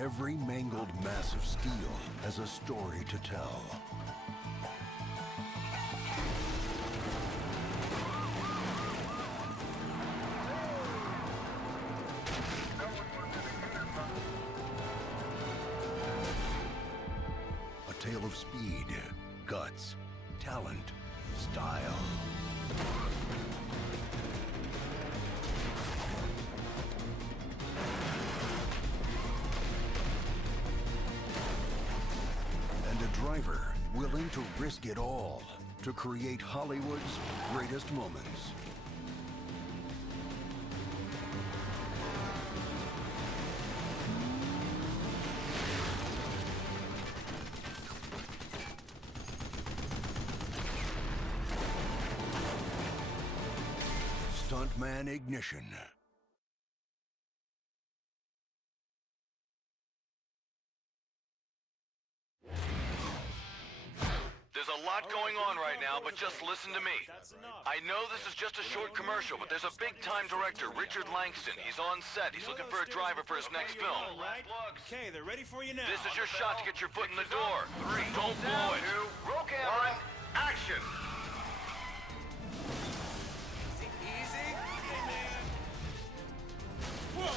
Every mangled mass of steel has a story to tell. A tale of speed, guts, talent, style. And a driver willing to risk it all to create Hollywood's greatest moments. Stuntman Ignition. There's a lot going on right now, but just listen to me. I know this is just a short commercial, but there's a big-time director, Richard Langston. He's on set. He's looking for a driver for his next film. Okay, they're ready for you now. This is your shot to get your foot in the door. 3, don't blow it. 2, roll camera, action! Easy. Hey, man. Whoa.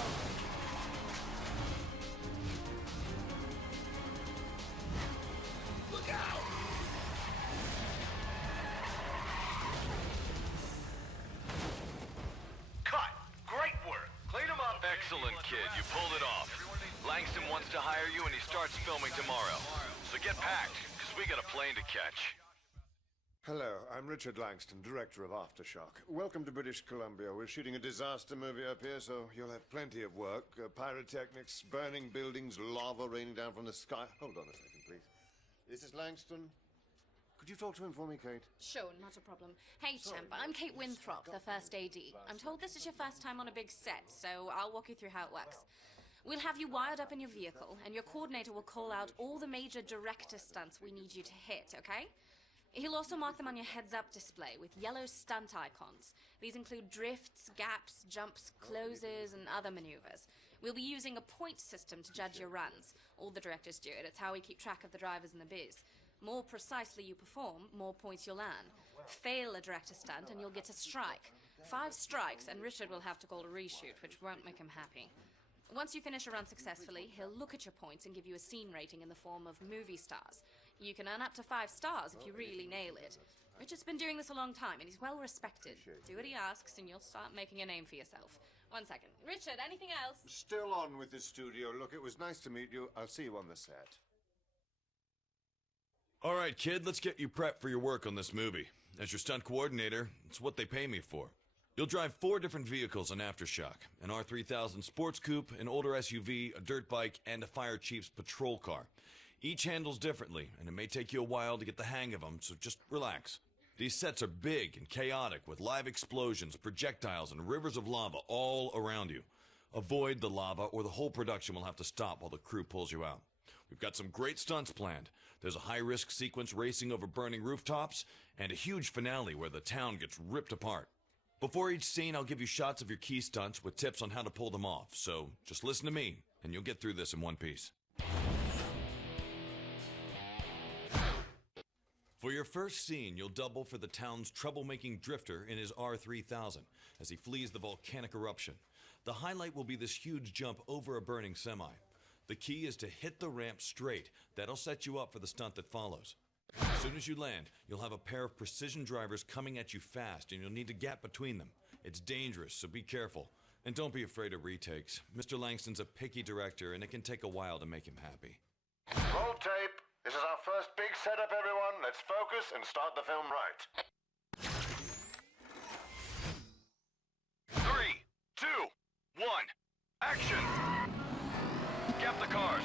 Look out! Cut! Great work! Clean him up! Excellent, kid. You pulled it off. Langston wants to hire you and he starts filming tomorrow. So get packed, because we got a plane to catch. Hello, I'm Richard Langston, director of AFTERSHOCK. Welcome to British Columbia. We're shooting a disaster movie up here, so you'll have plenty of work. Pyrotechnics, burning buildings, lava raining down from the sky. Hold on a second, please. This is Langston. Could you talk to him for me, Kate? Sure, not a problem. Hey, champ, I'm Kate Winthrop, the first AD. I'm told this is your first time on a big set, so I'll walk you through how it works. We'll have you wired up in your vehicle, and your coordinator will call out all the major director stunts we need you to hit, okay? He'll also mark them on your heads-up display with yellow stunt icons. These include drifts, gaps, jumps, closes, and other maneuvers. We'll be using a point system to judge your runs. All the directors do it. It's how we keep track of the drivers in the biz. More precisely you perform, more points you'll earn. Fail a director stunt and you'll get a strike. 5 strikes and Richard will have to call a reshoot, which won't make him happy. Once you finish a run successfully, he'll look at your points and give you a scene rating in the form of movie stars. You can earn up to 5 stars if you really nail it. Richard's been doing this a long time and he's well respected. Do what he asks and you'll start making a name for yourself. 1 second. Richard, anything else? Still on with the studio. Look, it was nice to meet you. I'll see you on the set. All right, kid, let's get you prepped for your work on this movie. As your stunt coordinator, it's what they pay me for. You'll drive 4 different vehicles on AFTERSHOCK. An R3000 sports coupe, an older SUV, a dirt bike, and a fire chief's patrol car. Each handles differently, and it may take you a while to get the hang of them, so just relax. These sets are big and chaotic, with live explosions, projectiles, and rivers of lava all around you. Avoid the lava, or the whole production will have to stop while the crew pulls you out. We've got some great stunts planned. There's a high-risk sequence racing over burning rooftops, and a huge finale where the town gets ripped apart. Before each scene, I'll give you shots of your key stunts with tips on how to pull them off, so just listen to me, and you'll get through this in one piece. For your first scene, you'll double for the town's troublemaking drifter in his R3000 as he flees the volcanic eruption. The highlight will be this huge jump over a burning semi. The key is to hit the ramp straight. That'll set you up for the stunt that follows. As soon as you land, you'll have a pair of precision drivers coming at you fast, and you'll need to gap between them. It's dangerous, so be careful. And don't be afraid of retakes. Mr. Langston's a picky director, and it can take a while to make him happy. Roll tape. This is our first big setup, everyone. Let's focus and start the film right. 3, 2, 1, action! Gap the cars.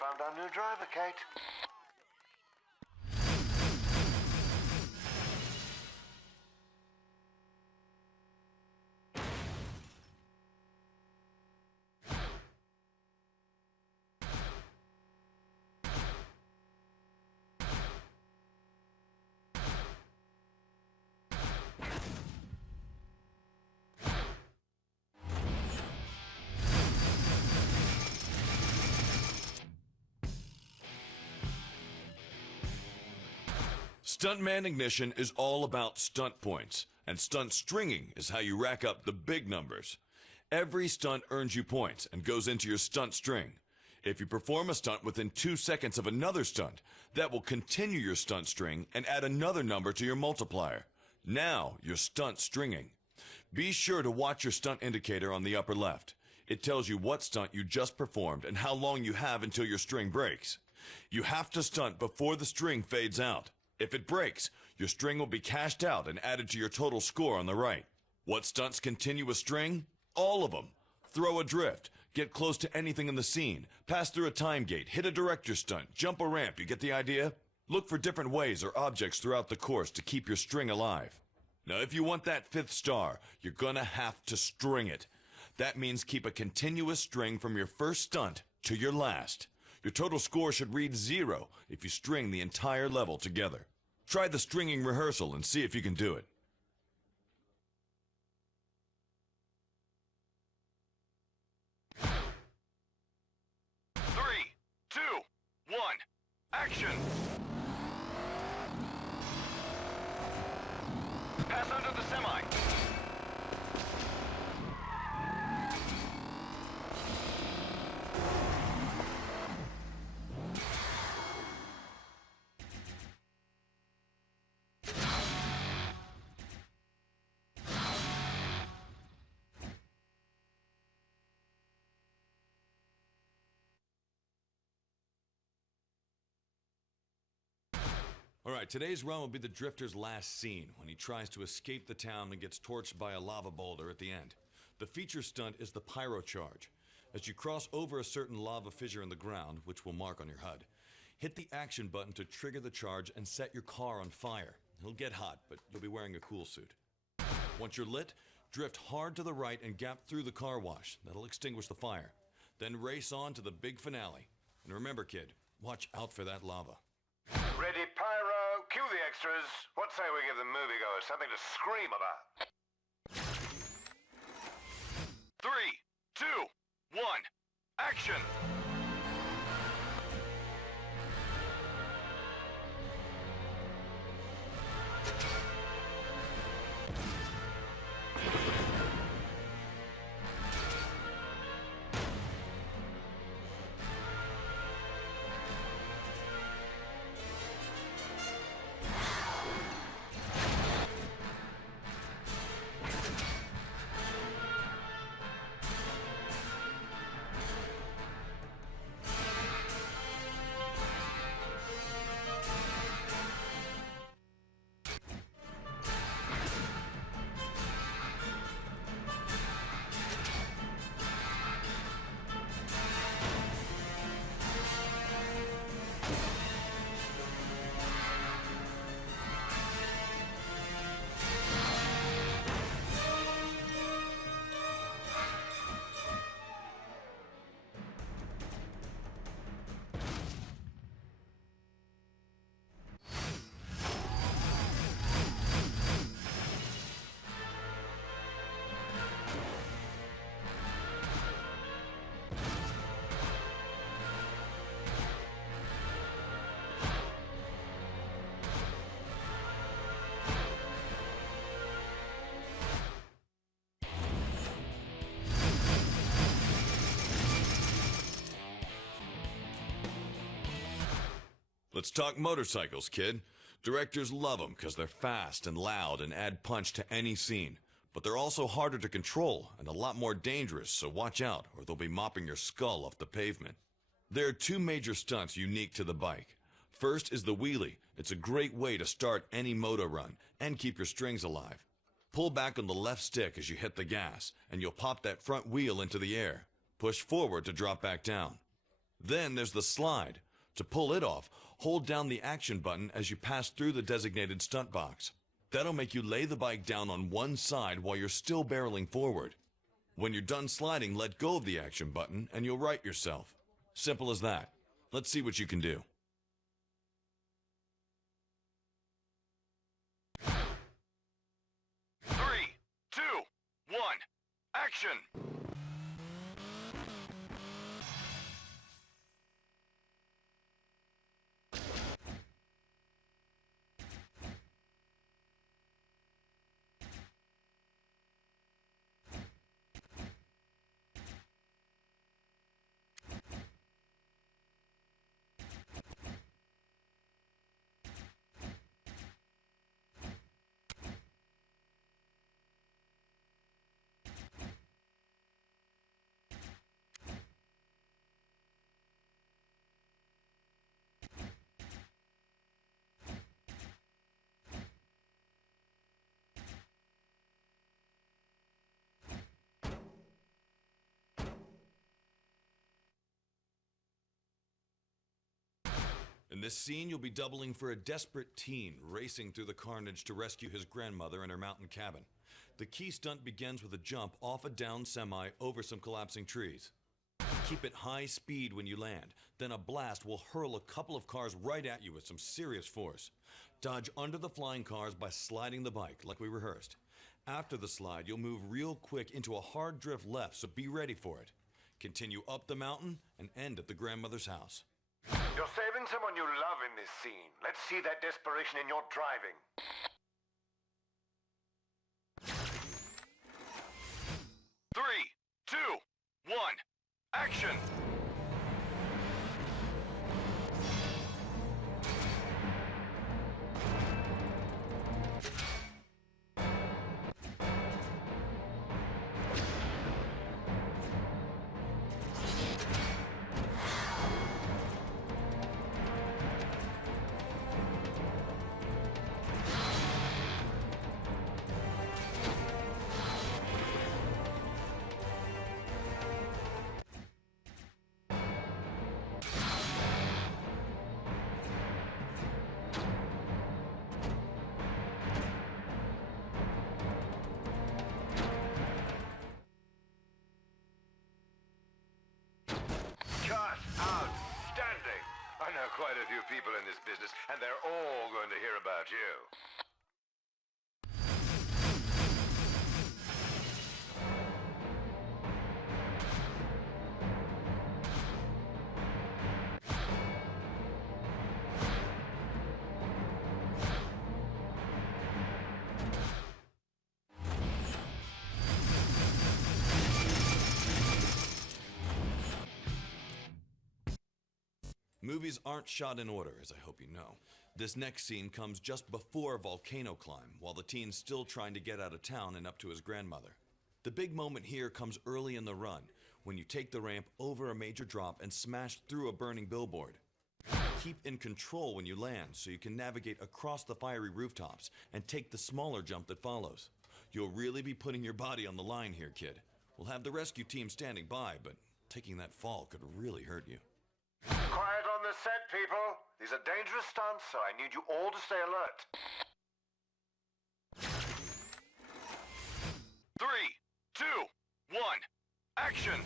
found our new driver, Kate. Stuntman Ignition is all about stunt points, and stunt stringing is how you rack up the big numbers. Every stunt earns you points and goes into your stunt string. If you perform a stunt within 2 seconds of another stunt, that will continue your stunt string and add another number to your multiplier. Now you're stunt stringing. Be sure to watch your stunt indicator on the upper left. It tells you what stunt you just performed and how long you have until your string breaks. You have to stunt before the string fades out. If it breaks, your string will be cashed out and added to your total score on the right. What stunts continue a string? All of them. Throw a drift, get close to anything in the scene, pass through a time gate, hit a director stunt, jump a ramp, you get the idea? Look for different ways or objects throughout the course to keep your string alive. Now if you want that 5th star, you're gonna have to string it. That means keep a continuous string from your first stunt to your last. Your total score should read 0 if you string the entire level together. Try the stringing rehearsal and see if you can do it. Three, two, one, action! Pass under the semi. Alright, today's run will be the drifter's last scene, when he tries to escape the town and gets torched by a lava boulder at the end. The feature stunt is the pyro charge. As you cross over a certain lava fissure in the ground, which will mark on your HUD, hit the action button to trigger the charge and set your car on fire. It'll get hot, but you'll be wearing a cool suit. Once you're lit, drift hard to the right and gap through the car wash. That'll extinguish the fire. Then race on to the big finale. And remember, kid, watch out for that lava. Ready, pyro. Cue the extras. What say we give the moviegoers something to scream about? 3, 2, 1, action! Let's talk motorcycles, kid. Directors love them because they're fast and loud and add punch to any scene. But they're also harder to control and a lot more dangerous, so watch out or they'll be mopping your skull off the pavement. There are 2 major stunts unique to the bike. First is the wheelie. It's a great way to start any moto run and keep your strings alive. Pull back on the left stick as you hit the gas, and you'll pop that front wheel into the air. Push forward to drop back down. Then there's the slide. To pull it off, hold down the action button as you pass through the designated stunt box. That'll make you lay the bike down on one side while you're still barreling forward. When you're done sliding, let go of the action button and you'll right yourself. Simple as that. Let's see what you can do. Three, two, one, action! In this scene, you'll be doubling for a desperate teen racing through the carnage to rescue his grandmother in her mountain cabin. The key stunt begins with a jump off a downed semi over some collapsing trees. Keep it high speed when you land, then a blast will hurl a couple of cars right at you with some serious force. Dodge under the flying cars by sliding the bike, like we rehearsed. After the slide, you'll move real quick into a hard drift left, so be ready for it. Continue up the mountain and end at the grandmother's house. You're saving someone you love in this scene. Let's see that desperation in your driving. Three, two, one, action! Quite a few people in this business, and they're all going to hear about you. Movies aren't shot in order, as I hope you know. This next scene comes just before a volcano climb, while the teen's still trying to get out of town and up to his grandmother. The big moment here comes early in the run, when you take the ramp over a major drop and smash through a burning billboard. Keep in control when you land, so you can navigate across the fiery rooftops and take the smaller jump that follows. You'll really be putting your body on the line here, kid. We'll have the rescue team standing by, but taking that fall could really hurt you. Quiet on the set, people. These are dangerous stunts, so I need you all to stay alert. 3, 2, 1, action!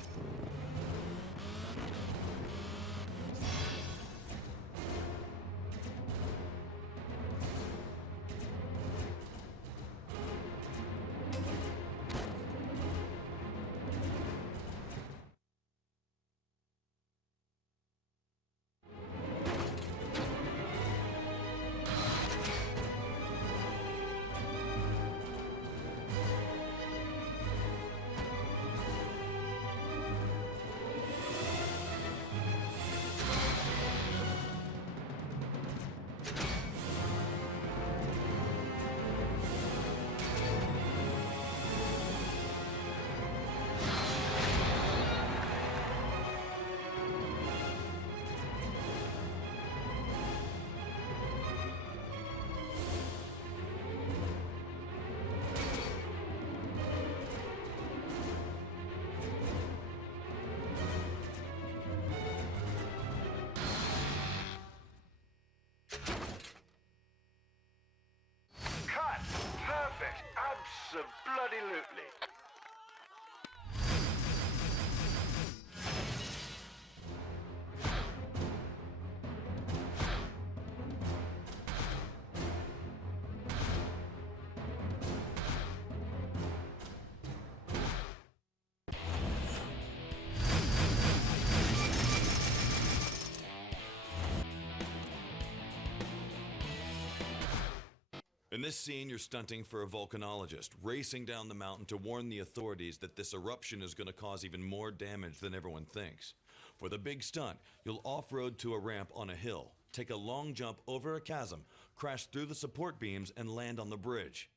In this scene, you're stunting for a volcanologist, racing down the mountain to warn the authorities that this eruption is going to cause even more damage than everyone thinks. For the big stunt, you'll off-road to a ramp on a hill, take a long jump over a chasm, crash through the support beams, and land on the bridge.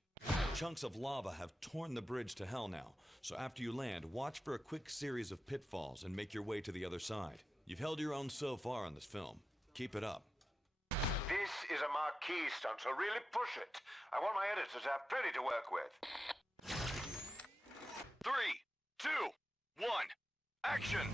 Chunks of lava have torn the bridge to hell now, so after you land, watch for a quick series of pitfalls and make your way to the other side. You've held your own so far on this film. Keep it up. This is a marquee stunt, so really push it. I want my editors to have plenty to work with. 3, 2, 1, action!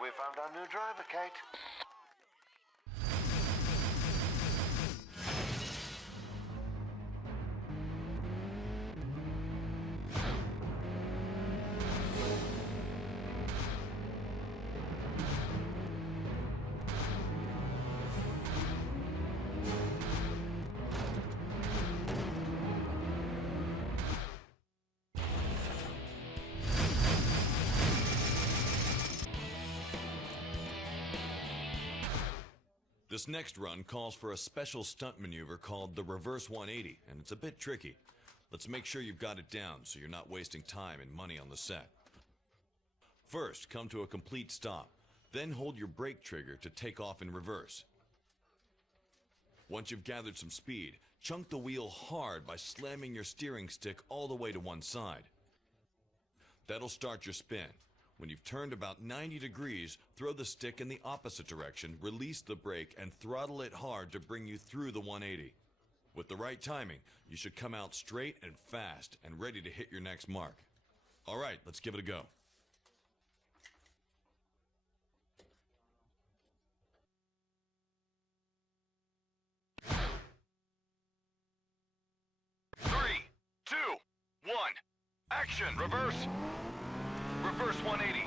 We found our new driver, Kate. This next run calls for a special stunt maneuver called the reverse 180, and it's a bit tricky. Let's make sure you've got it down so you're not wasting time and money on the set. First, come to a complete stop, then hold your brake trigger to take off in reverse. Once you've gathered some speed, chunk the wheel hard by slamming your steering stick all the way to one side. That'll start your spin. When you've turned about 90 degrees, throw the stick in the opposite direction, release the brake, and throttle it hard to bring you through the 180. With the right timing, you should come out straight and fast and ready to hit your next mark. All right, let's give it a go. Three, 2, 1, action! Reverse! Reverse 180.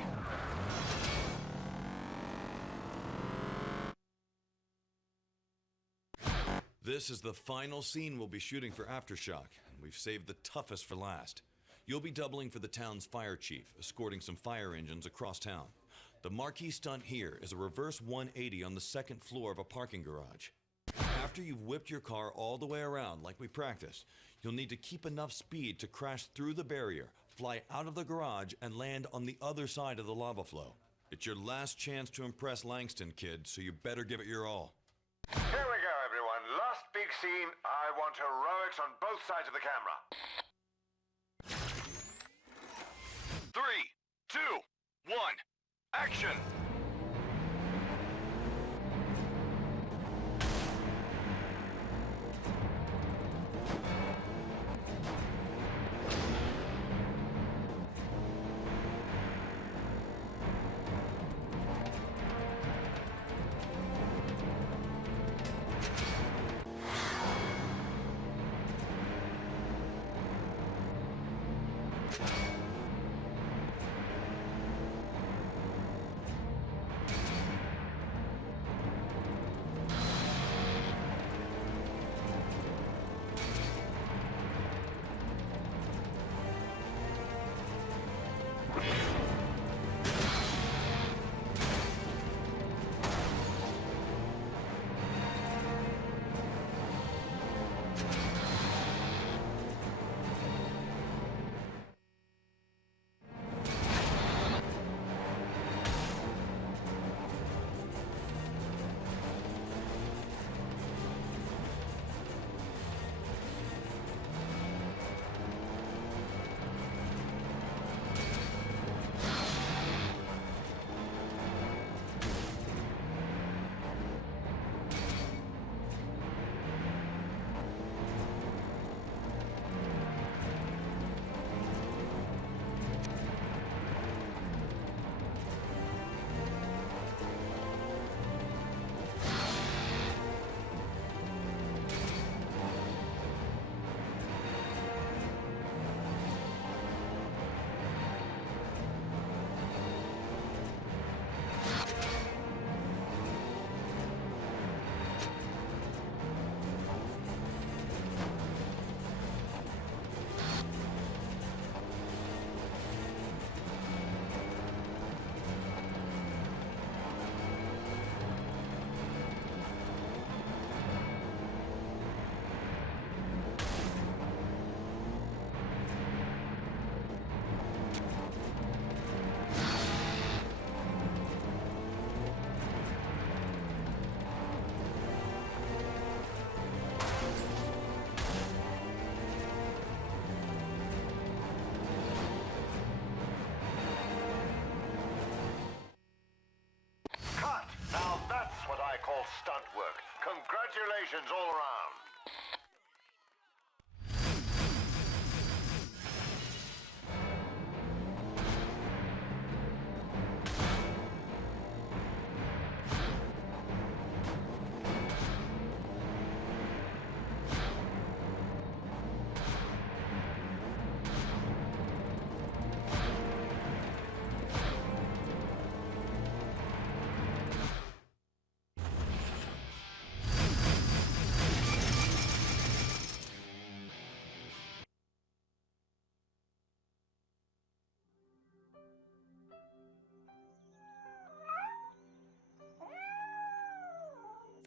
This is the final scene we'll be shooting for AFTERSHOCK, and we've saved the toughest for last. You'll be doubling for the town's fire chief, escorting some fire engines across town. The marquee stunt here is a reverse 180 on the second floor of a parking garage. After you've whipped your car all the way around like we practiced, you'll need to keep enough speed to crash through the barrier, fly out of the garage, and land on the other side of the lava flow. It's your last chance to impress Langston, kid, so you better give it your all. Here we go, everyone. Last big scene. I want heroics on both sides of the camera. 3, 2, 1, action! Congratulations all around.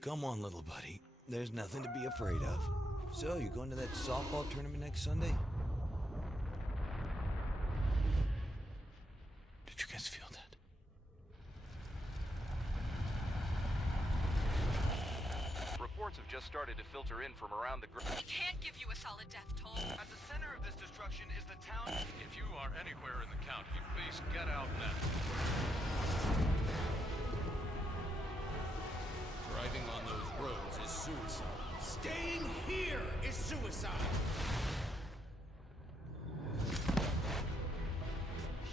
Come on, little buddy. There's nothing to be afraid of. So, you going to that softball tournament next Sunday? Did you guys feel that? Reports have just started to filter in from around the I can't give you a solid death toll. At the center of this destruction is the town. If you are anywhere in the county, please get out now. Driving on those roads is suicide. Staying here is suicide.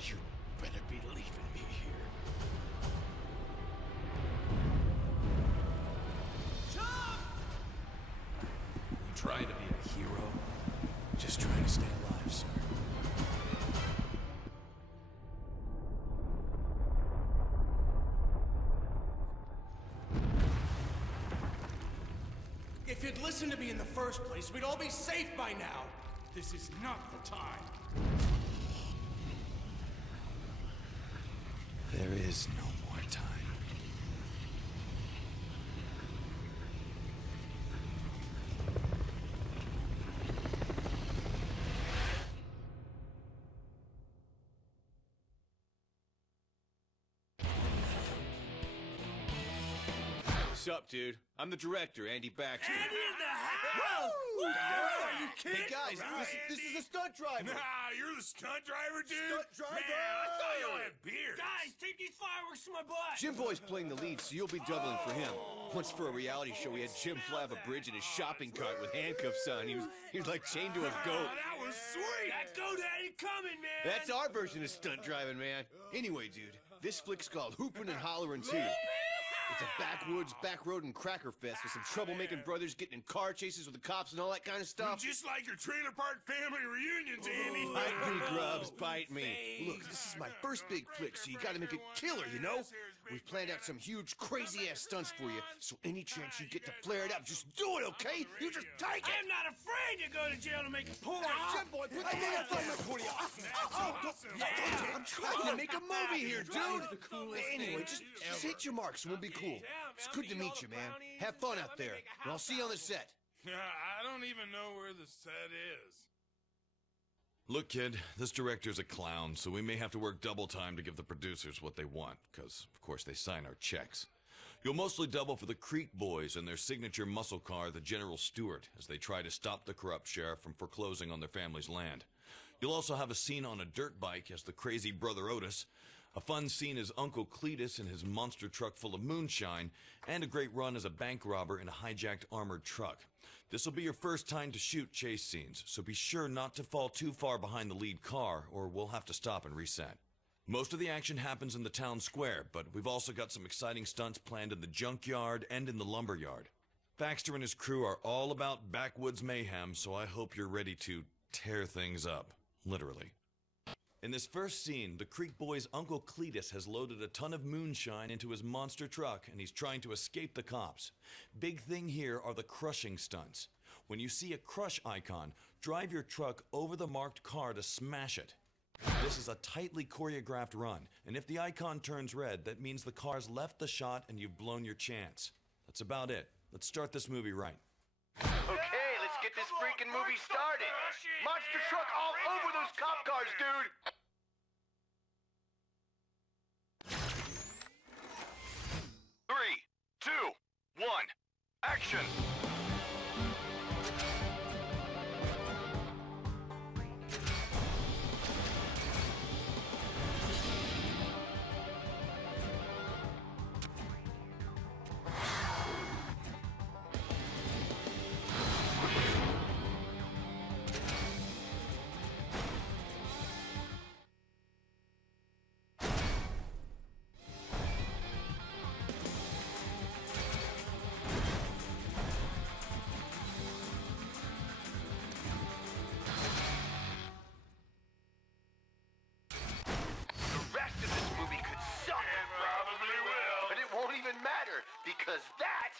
You better be leaving me here. You trying to be a hero? Just trying to stay alive, sir. If you'd listened to me in the first place, we'd all be safe by now. This is not the time. There is no more time. What's up, dude? I'm the director, Andy Baxter. Andy in the house! Are you kidding? Hey, guys, this is a stunt driver. Nah, you're the stunt driver, dude? Stunt driver! Man, I thought y'all had beards. Guys, take these fireworks to my butt! Jim Boy's playing the lead, so you'll be doubling for him. Once for a reality show, we had Jim fly off a bridge in his shopping cart with handcuffs on. He was like chained to a goat. Oh, that was sweet. That goat ain't coming, man! That's our version of stunt driving, man. Anyway, dude, this flick's called Whoopin' and Hollerin' 2. It's a backwoods, backroad, and cracker fest with some troublemaking brothers getting in car chases with the cops and all that kind of stuff. Just like your trailer park family reunions, Andy. Bite me, Grubs, bite me. Look, this is my first big flick, so you gotta make it killer, you know? We've planned out some huge, crazy-ass stunts for you, so any chance you get to flare it up, just do it, okay? You just take it! I'm not afraid to go to jail to make a point! Jim Boy, put the hands on my pony. I'm trying to make a movie here, dude! Anyway, just hit your marks and we'll be cool. It's good to meet you, man. Have fun out there, and I'll see you on the set. I don't even know where the set is. Look, kid, this director's a clown, so we may have to work double time to give the producers what they want, because, of course, they sign our checks. You'll mostly double for the Creek Boys and their signature muscle car, the General Stewart, as they try to stop the corrupt sheriff from foreclosing on their family's land. You'll also have a scene on a dirt bike as the crazy Brother Otis, a fun scene as Uncle Cletus in his monster truck full of moonshine, and a great run as a bank robber in a hijacked armored truck. This will be your first time to shoot chase scenes, so be sure not to fall too far behind the lead car, or we'll have to stop and reset. Most of the action happens in the town square, but we've also got some exciting stunts planned in the junkyard and in the lumberyard. Baxter and his crew are all about backwoods mayhem, so I hope you're ready to tear things up, literally. In this first scene, the Creek Boy's Uncle Cletus has loaded a ton of moonshine into his monster truck, and he's trying to escape the cops. Big thing here are the crushing stunts. When you see a crush icon, drive your truck over the marked car to smash it. This is a tightly choreographed run, and if the icon turns red, that means the car's left the shot and you've blown your chance. That's about it. Let's start this movie right. Okay, let's get this freaking movie started. Monster truck all over those cop cars, dude. 3, 2, 1, action! matter because that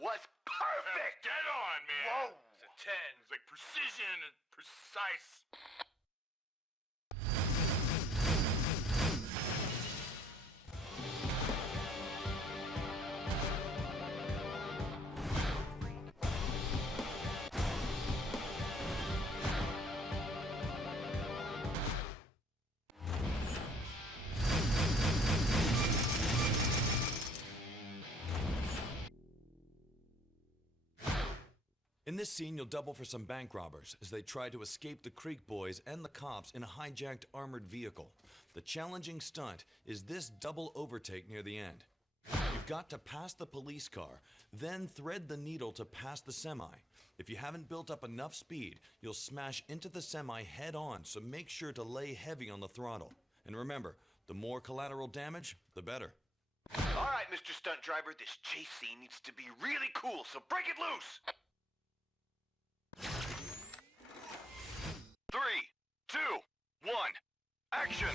was perfect! Dead on, man. Whoa. It's a 10. It's like precision and precise. In this scene, you'll double for some bank robbers as they try to escape the Creek boys and the cops in a hijacked armored vehicle. The challenging stunt is this double overtake near the end. You've got to pass the police car, then thread the needle to pass the semi. If you haven't built up enough speed, you'll smash into the semi head on, so make sure to lay heavy on the throttle. And remember, the more collateral damage, the better. All right, Mr. Stunt Driver, this chase scene needs to be really cool, so break it loose! 3, 2, 1, action!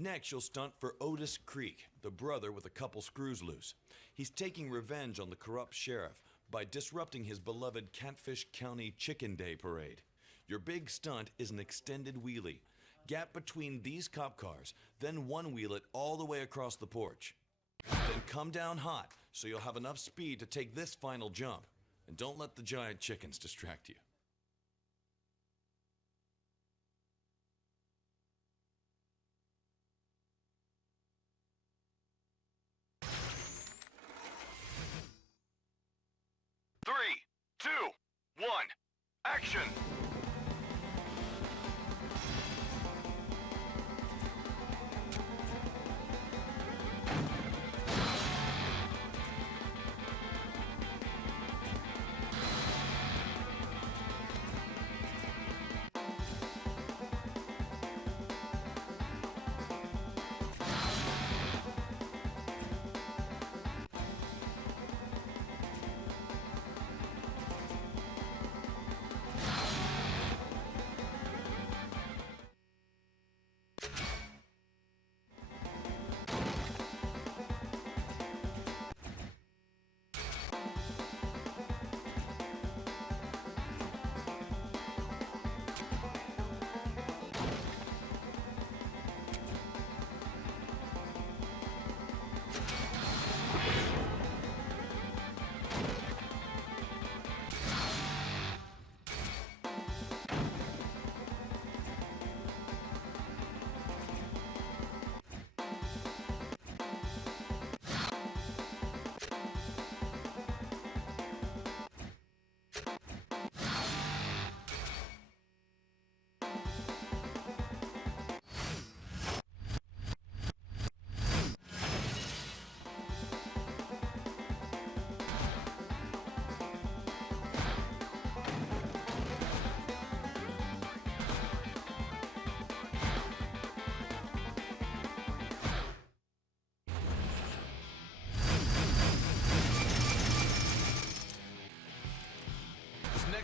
Next, you'll stunt for Otis Creek, the brother with a couple screws loose. He's taking revenge on the corrupt sheriff by disrupting his beloved Catfish County Chicken Day parade. Your big stunt is an extended wheelie. Gap between these cop cars, then one-wheel it all the way across the porch. Then come down hot, so you'll have enough speed to take this final jump. And don't let the giant chickens distract you. Three, two, one, action!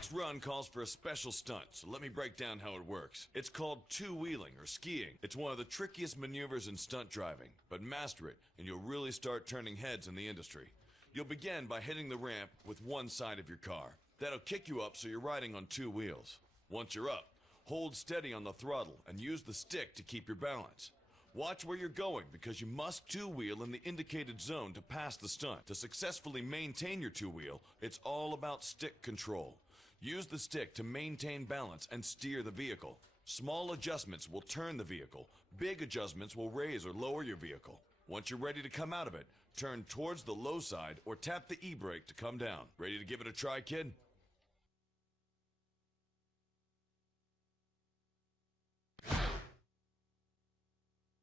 Next run calls for a special stunt, so let me break down how it works. It's called two-wheeling or skiing. It's one of the trickiest maneuvers in stunt driving, but master it and you'll really start turning heads in the industry. You'll begin by hitting the ramp with one side of your car. That'll kick you up so you're riding on two wheels. Once you're up, Hold steady on the throttle and use the stick to keep your balance. Watch where you're going because you must two-wheel in the indicated zone to pass the stunt. To successfully maintain your two-wheel, it's all about stick control. Use the stick to maintain balance and steer the vehicle. Small adjustments will turn the vehicle. Big adjustments will raise or lower your vehicle. Once you're ready to come out of it, turn towards the low side or tap the e-brake to come down. Ready to give it a try, kid?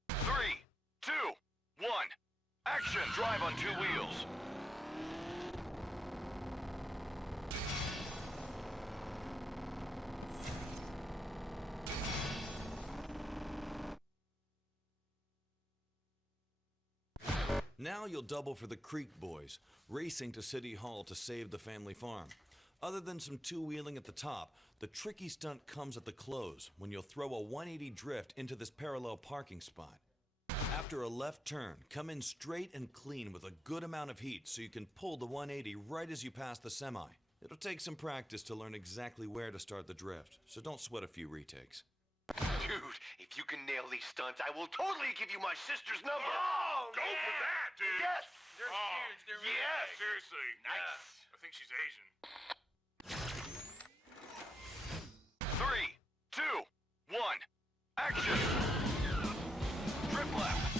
Three, two, one. Action! Drive on two wheels. Now you'll double for the Creek Boys, racing to City Hall to save the family farm. Other than some two-wheeling at the top, the tricky stunt comes at the close, when you'll throw a 180 drift into this parallel parking spot. After a left turn, come in straight and clean with a good amount of heat so you can pull the 180 right as you pass the semi. It'll take some practice to learn exactly where to start the drift, so don't sweat a few retakes. Dude, if you can nail these stunts, I will totally give you my sister's number. Oh, go for that, dude. Yes. They're huge. They're really big. Seriously. Nice. I think she's Asian. 3, 2, 1. Action! Drift left.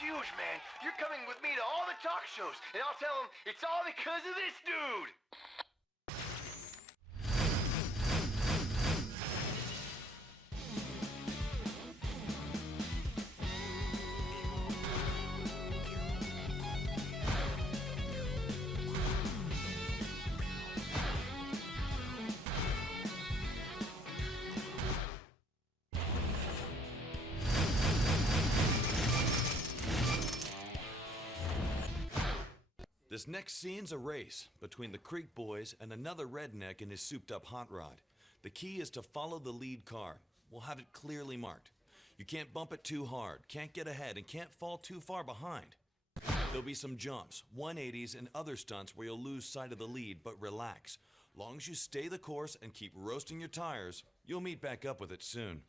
Huge, man. You're coming with me to all the talk shows, and I'll tell them it's all because of this dude. This next scene's a race between the Creek Boys and another redneck in his souped-up hot rod. The key is to follow the lead car. We'll have it clearly marked. You can't bump it too hard, can't get ahead, and can't fall too far behind. There'll be some jumps, 180s, and other stunts where you'll lose sight of the lead, but relax. Long as you stay the course and keep roasting your tires, you'll meet back up with it soon.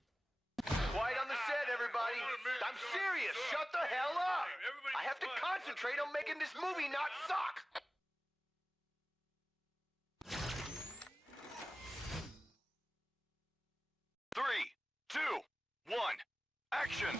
Quiet on the set, everybody. I'm serious. Shut the hell up. I have to concentrate on making this movie not suck. Three, two, one. Action!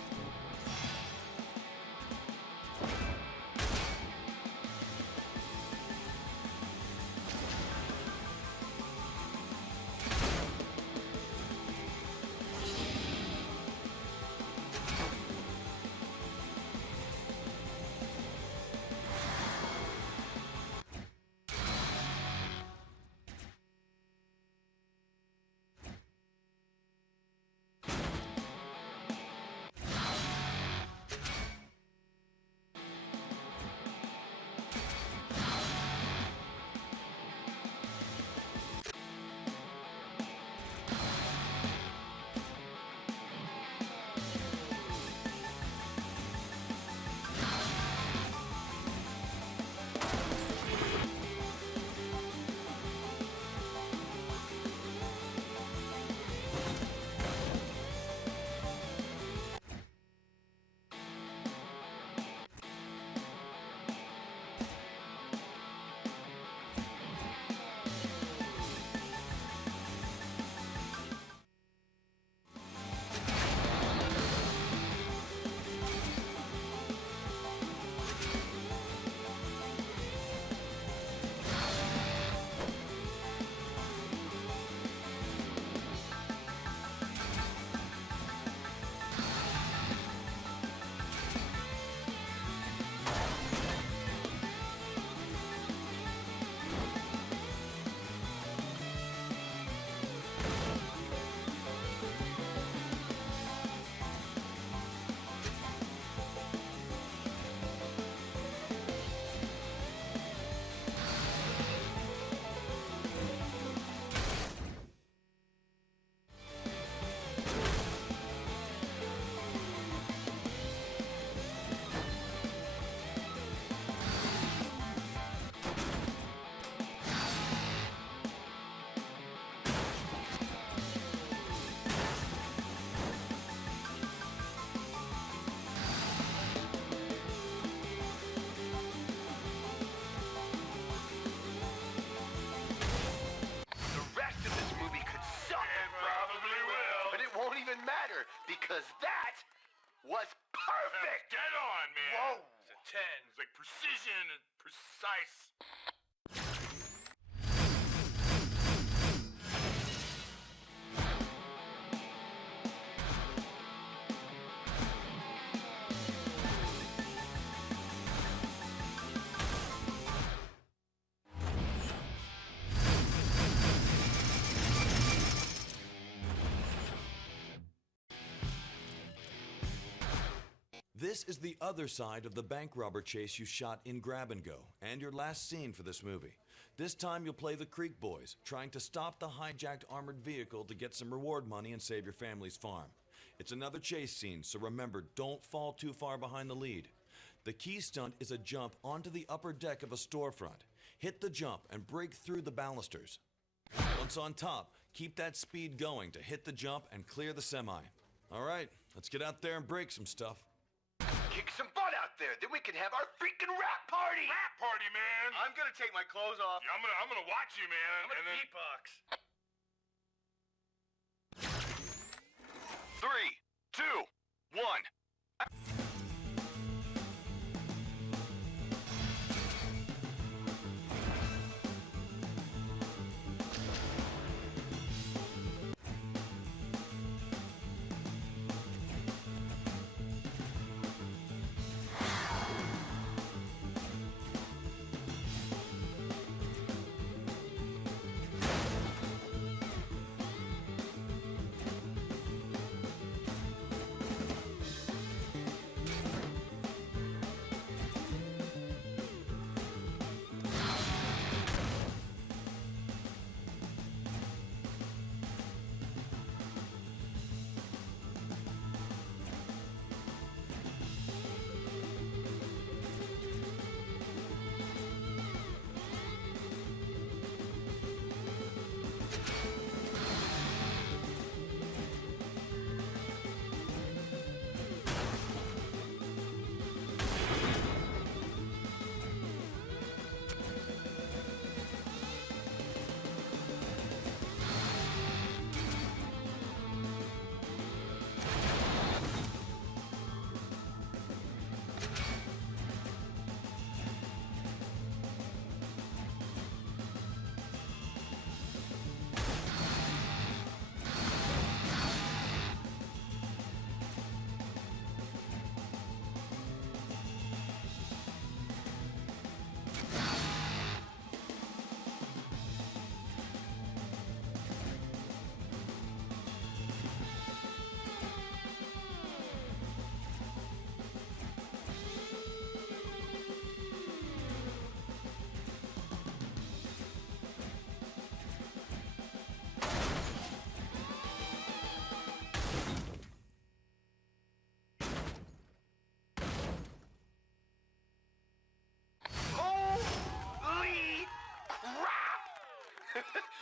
Cause that was perfect! Dead on, man! Whoa! It's a 10. It's like precision and precise. This is the other side of the bank robber chase you shot in Grab and Go, and your last scene for this movie. This time you'll play the Creek Boys, trying to stop the hijacked armored vehicle to get some reward money and save your family's farm. It's another chase scene, so remember, don't fall too far behind the lead. The key stunt is a jump onto the upper deck of a storefront. Hit the jump and break through the balusters. Once on top, keep that speed going to hit the jump and clear the semi. All right, let's get out there and break some stuff. Kick some butt out there, then we can have our freaking rap party! Rap party, man! I'm gonna take my clothes off. Yeah, I'm gonna watch you, man. I'm gonna beatbox. 3, 2, 1.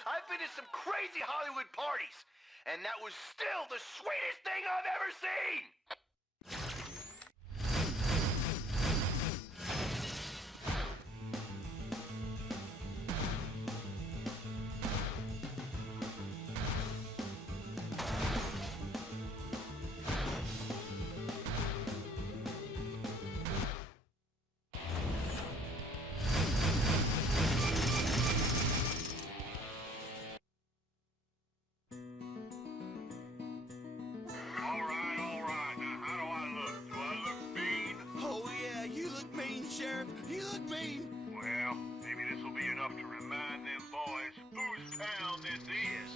I've been to some crazy Hollywood parties, and that was still the sweetest thing I've ever seen! You look mean. Well, maybe this will be enough to remind them boys whose town this is.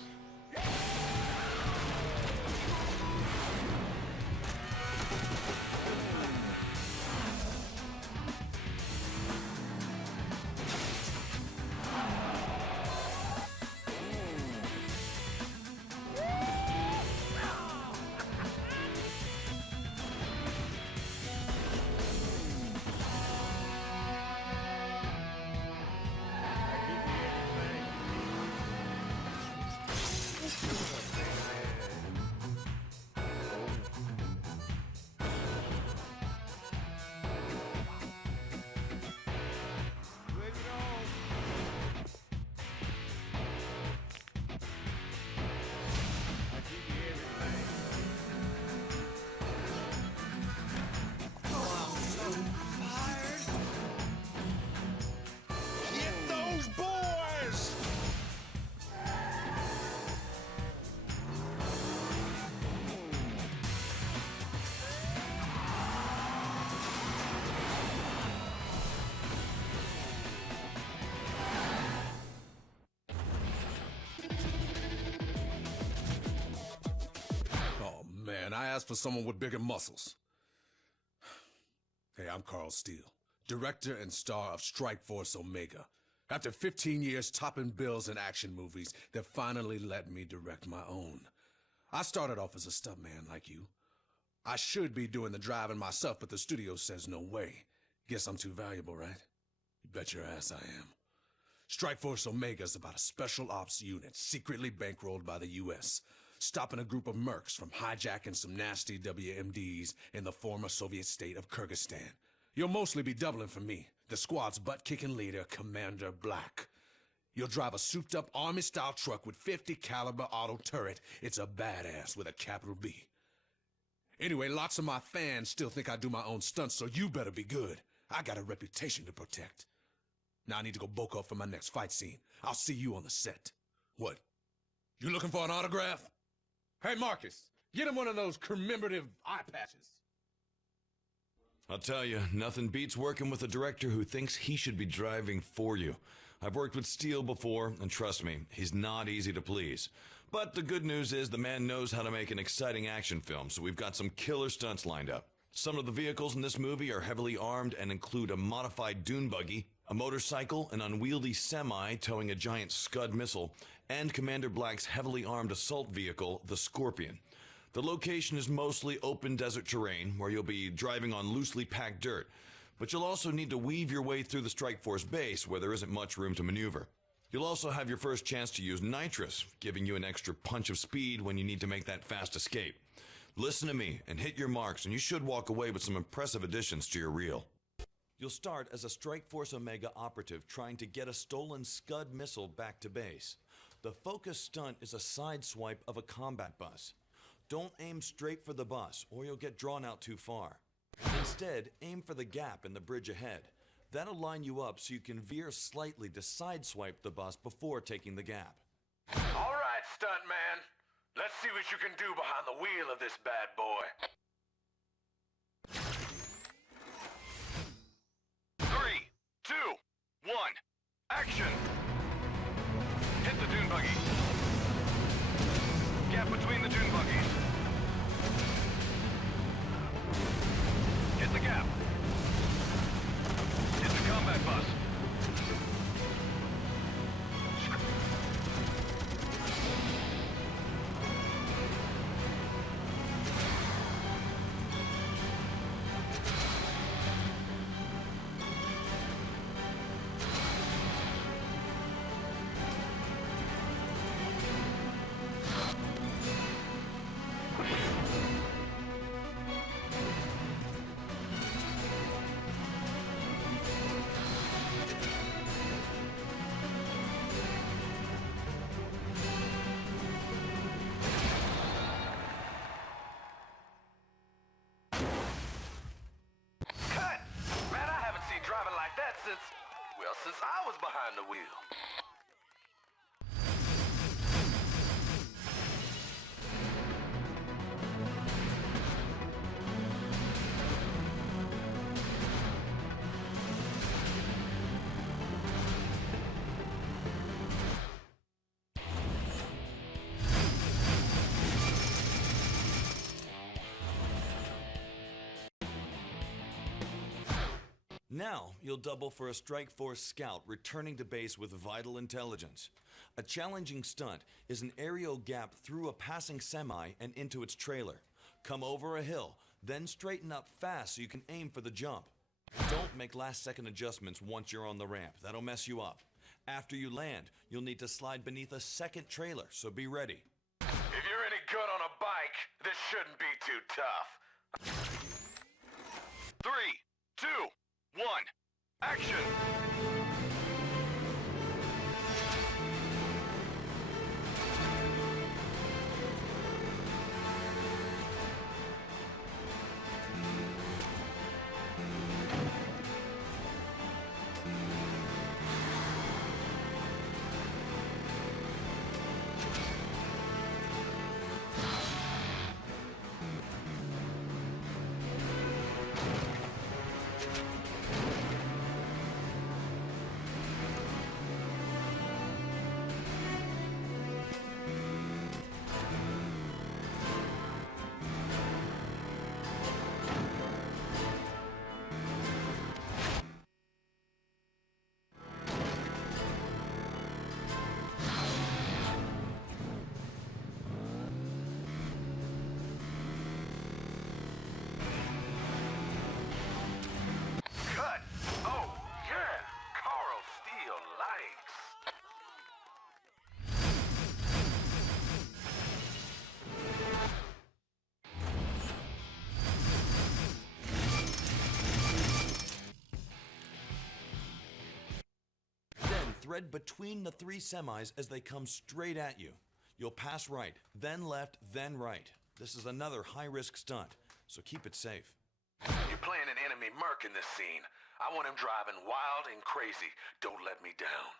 and I asked for someone with bigger muscles. Hey, I'm Carl Steele, director and star of Strikeforce Omega. After 15 years topping bills in action movies, they finally let me direct my own. I started off as a stuntman like you. I should be doing the driving myself, but the studio says no way. Guess I'm too valuable, right? You bet your ass I am. Strikeforce Omega is about a special ops unit secretly bankrolled by the U.S., stopping a group of mercs from hijacking some nasty WMDs in the former Soviet state of Kyrgyzstan. You'll mostly be doubling for me, the squad's butt-kicking leader, Commander Black. You'll drive a souped-up Army-style truck with 50 caliber auto turret. It's a badass with a capital B. Anyway, lots of my fans still think I do my own stunts, so you better be good. I got a reputation to protect. Now I need to go bulk up for my next fight scene. I'll see you on the set. What? You looking for an autograph? Hey, Marcus, get him one of those commemorative eye patches. I'll tell you, nothing beats working with a director who thinks he should be driving for you. I've worked with Steele before, and trust me, he's not easy to please. But the good news is the man knows how to make an exciting action film, so we've got some killer stunts lined up. Some of the vehicles in this movie are heavily armed and include a modified dune buggy, a motorcycle, an unwieldy semi towing a giant Scud missile, and Commander Black's heavily armed assault vehicle, the Scorpion. The location is mostly open desert terrain where you'll be driving on loosely packed dirt, but you'll also need to weave your way through the Strikeforce base where there isn't much room to maneuver. You'll also have your first chance to use nitrous, giving you an extra punch of speed when you need to make that fast escape. Listen to me and hit your marks, and you should walk away with some impressive additions to your reel. You'll start as a Strikeforce Omega operative trying to get a stolen Scud missile back to base. The focus stunt is a sideswipe of a combat bus. Don't aim straight for the bus, or you'll get drawn out too far. Instead, aim for the gap in the bridge ahead. That'll line you up so you can veer slightly to sideswipe the bus before taking the gap. All right, Stuntman. Let's see what you can do behind the wheel of this bad boy. 3, 2, 1, action! Hit the dune buggy. Gap between the dune buggies. Hit the gap. Hit the combat bus. Since I was behind the wheel. Now, you'll double for a Strikeforce scout returning to base with vital intelligence. A challenging stunt is an aerial gap through a passing semi and into its trailer. Come over a hill, then straighten up fast so you can aim for the jump. Don't make last-second adjustments once you're on the ramp. That'll mess you up. After you land, you'll need to slide beneath a second trailer, so be ready. If you're any good on a bike, this shouldn't be too tough. 3, 2, 1, action! thread between the 3 semis as they come straight at you. You'll pass right, then left, then right. This is another high-risk stunt, so keep it safe. You're playing an enemy merc in this scene. I want him driving wild and crazy. Don't let me down.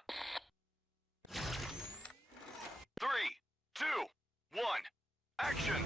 3, 2, 1, action!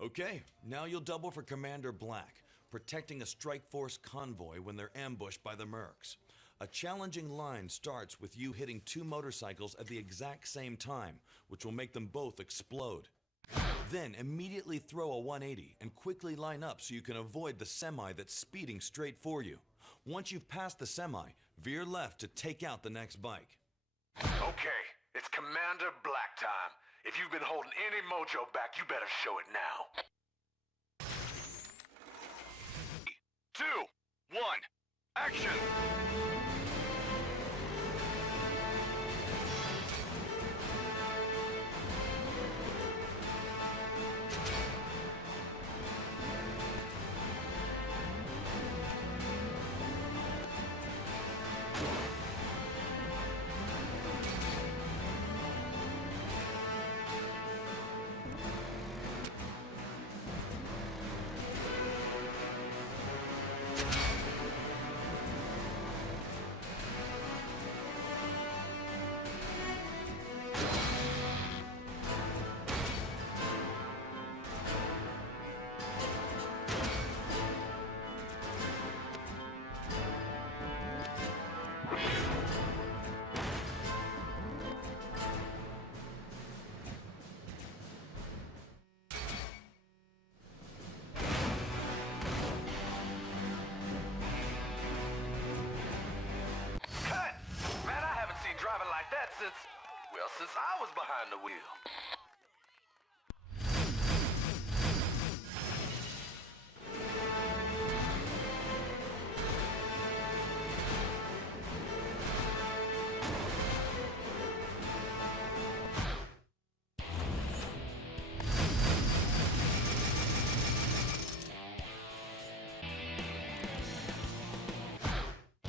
Okay, now you'll double for Commander Black, protecting a Strike Force convoy when they're ambushed by the mercs. A challenging line starts with you hitting 2 motorcycles at the exact same time, which will make them both explode. Then immediately throw a 180 and quickly line up so you can avoid the semi that's speeding straight for you. Once you've passed the semi, veer left to take out the next bike. Okay, it's Commander Black time. If you've been holding any mojo back, you better show it now. 2, 1, action! Since I was behind the wheel.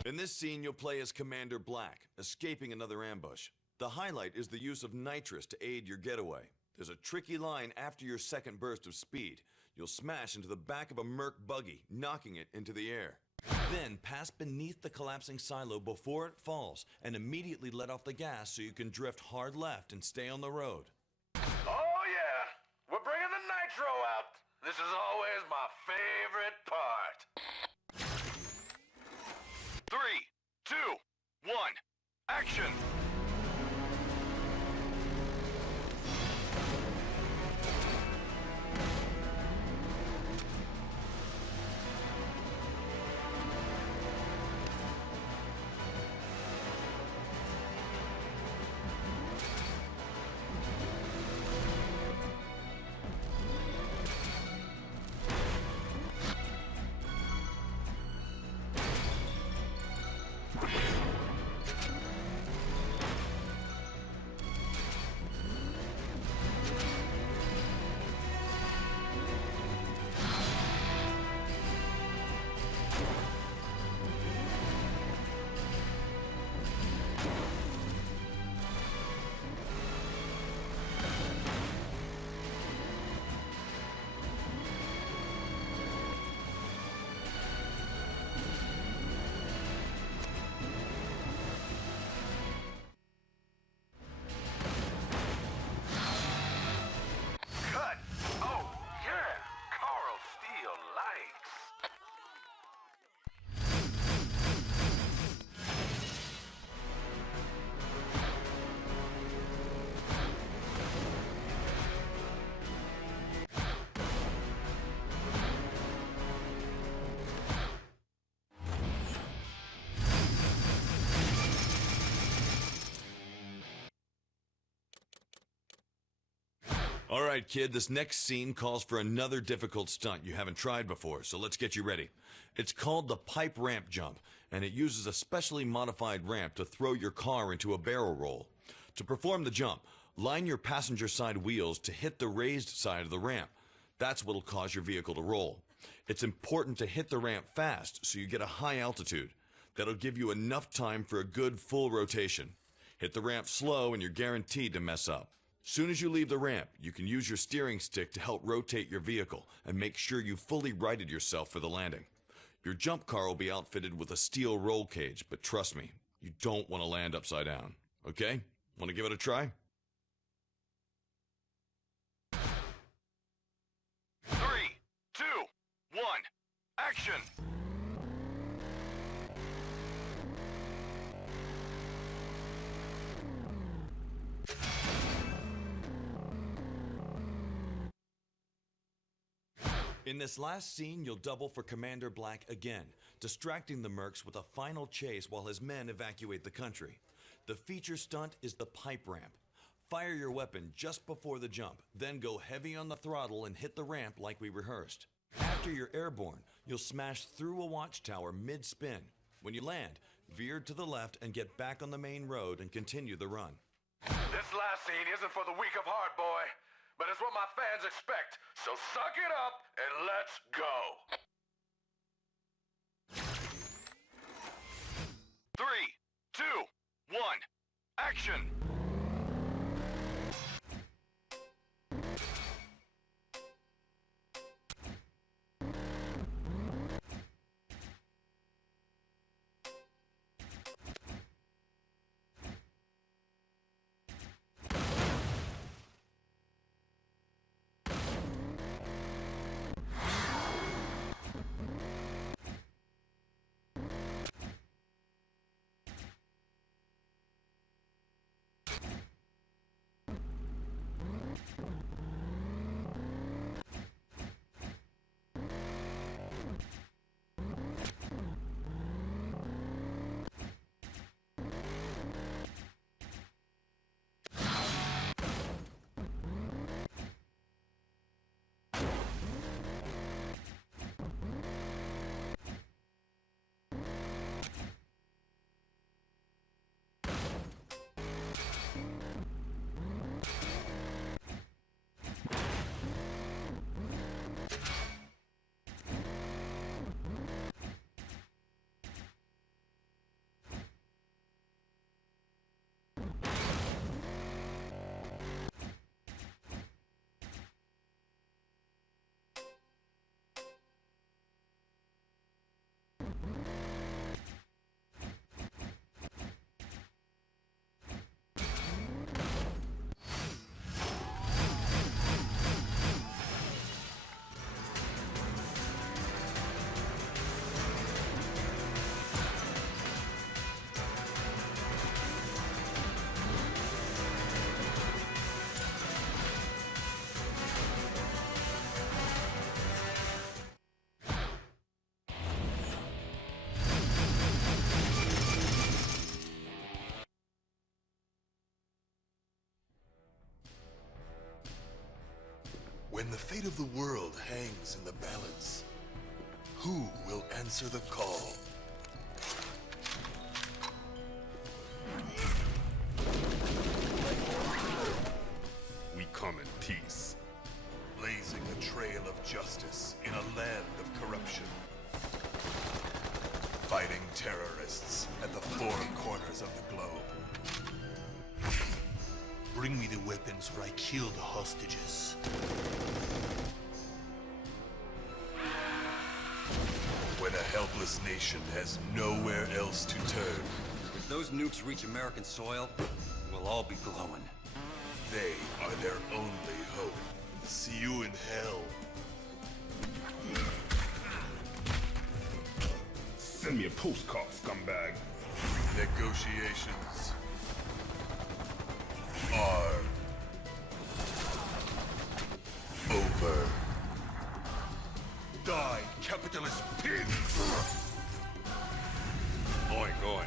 In this scene, you'll play as Commander Black, escaping another ambush. The highlight is the use of nitrous to aid your getaway. There's a tricky line after your second burst of speed. You'll smash into the back of a merc buggy, knocking it into the air. Then pass beneath the collapsing silo before it falls and immediately let off the gas so you can drift hard left and stay on the road. Oh yeah, we're bringing the nitro out. This is always my favorite part. 3, 2, 1, action! likes. All right, kid, this next scene calls for another difficult stunt you haven't tried before, so let's get you ready. It's called the pipe ramp jump, and it uses a specially modified ramp to throw your car into a barrel roll. To perform the jump, line your passenger side wheels to hit the raised side of the ramp. That's what'll cause your vehicle to roll. It's important to hit the ramp fast so you get a high altitude. That'll give you enough time for a good full rotation. Hit the ramp slow and you're guaranteed to mess up. Soon as you leave the ramp, you can use your steering stick to help rotate your vehicle and make sure you fully righted yourself for the landing. Your jump car will be outfitted with a steel roll cage, but trust me, you don't want to land upside down. Okay? Want to give it a try? 3, 2, 1, action! In this last scene, you'll double for Commander Black again, distracting the mercs with a final chase while his men evacuate the country. The feature stunt is the pipe ramp. Fire your weapon just before the jump, then go heavy on the throttle and hit the ramp like we rehearsed. After you're airborne, you'll smash through a watchtower mid-spin. When you land, veer to the left and get back on the main road and continue the run. This last scene isn't for the weak of heart, boy. But it's what my fans expect, so suck it up and let's go! 3, 2, 1, action! When the fate of the world hangs in the balance, who will answer the call? We come in peace, blazing a trail of justice in a land of corruption. Fighting terrorists at the four corners of the globe. Bring me the weapons or I kill the hostages. When a helpless nation has nowhere else to turn. If those nukes reach American soil, we'll all be glowing. They are their only hope. See you in hell. Send me a postcard, scumbag. Negotiations are over. Die, capitalist pig! Oink, oink.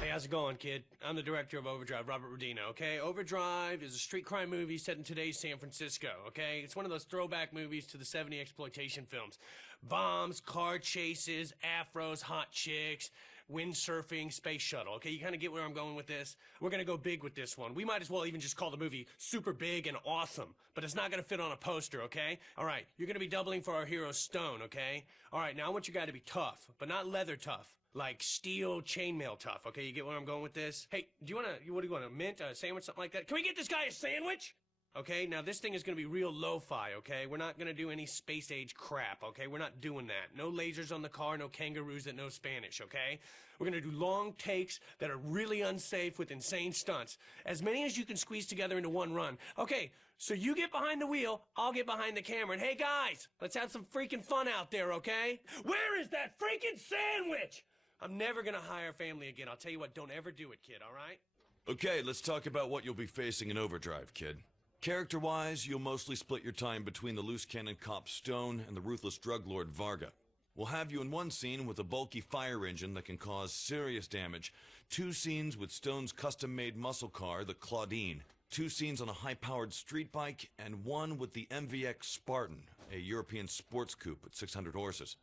Hey, how's it going, kid? I'm the director of Overdrive, Robert Rodino, okay? Overdrive is a street crime movie set in today's San Francisco, okay? It's one of those throwback movies to the 70s exploitation films. Bombs, car chases, afros, hot chicks, windsurfing, space shuttle, okay? You kind of get where I'm going with this? We're gonna go big with this one. We might as well even just call the movie Super Big and Awesome, but it's not gonna fit on a poster, okay? All right, you're gonna be doubling for our hero Stone, okay? All right, now I want your guy to be tough, but not leather tough. Like steel chainmail tough, okay? You get where I'm going with this? Hey, what do you want, a mint, a sandwich, something like that? Can we get this guy a sandwich? Okay, now this thing is gonna be real lo-fi, okay? We're not gonna do any space age crap, okay? We're not doing that. No lasers on the car, no kangaroos that know Spanish, okay? We're gonna do long takes that are really unsafe with insane stunts. As many as you can squeeze together into one run. Okay, so you get behind the wheel, I'll get behind the camera, and hey guys, let's have some freaking fun out there, okay? Where is that freaking sandwich? I'm never gonna hire family again. I'll tell you what, don't ever do it, kid, all right? Okay, let's talk about what you'll be facing in Overdrive, kid. Character-wise, you'll mostly split your time between the loose cannon cop Stone and the ruthless drug lord Varga. We'll have you in one scene with a bulky fire engine that can cause serious damage, 2 scenes with Stone's custom-made muscle car, the Claudine, 2 scenes on a high-powered street bike, and 1 with the MVX Spartan, a European sports coupe with 600 horses.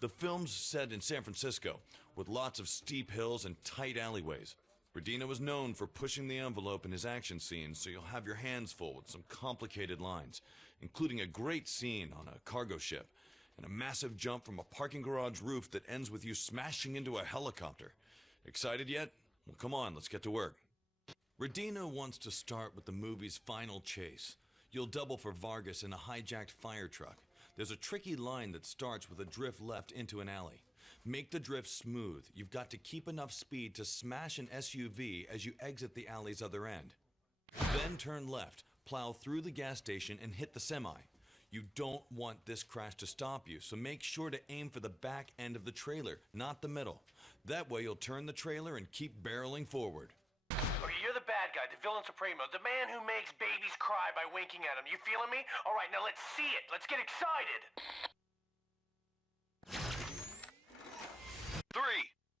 The film's set in San Francisco, with lots of steep hills and tight alleyways. Rodino was known for pushing the envelope in his action scenes, so you'll have your hands full with some complicated lines, including a great scene on a cargo ship, and a massive jump from a parking garage roof that ends with you smashing into a helicopter. Excited yet? Well, come on, let's get to work. Rodino wants to start with the movie's final chase. You'll double for Vargas in a hijacked fire truck. There's a tricky line that starts with a drift left into an alley. Make the drift smooth. You've got to keep enough speed to smash an SUV as you exit the alley's other end. Then turn left, plow through the gas station and hit the semi. You don't want this crash to stop you, so make sure to aim for the back end of the trailer, not the middle. That way you'll turn the trailer and keep barreling forward. Okay, you're the bad guy, the villain supremo, the man who makes babies cry by winking at them. You feeling me? All right, now let's see it. Let's get excited. 3,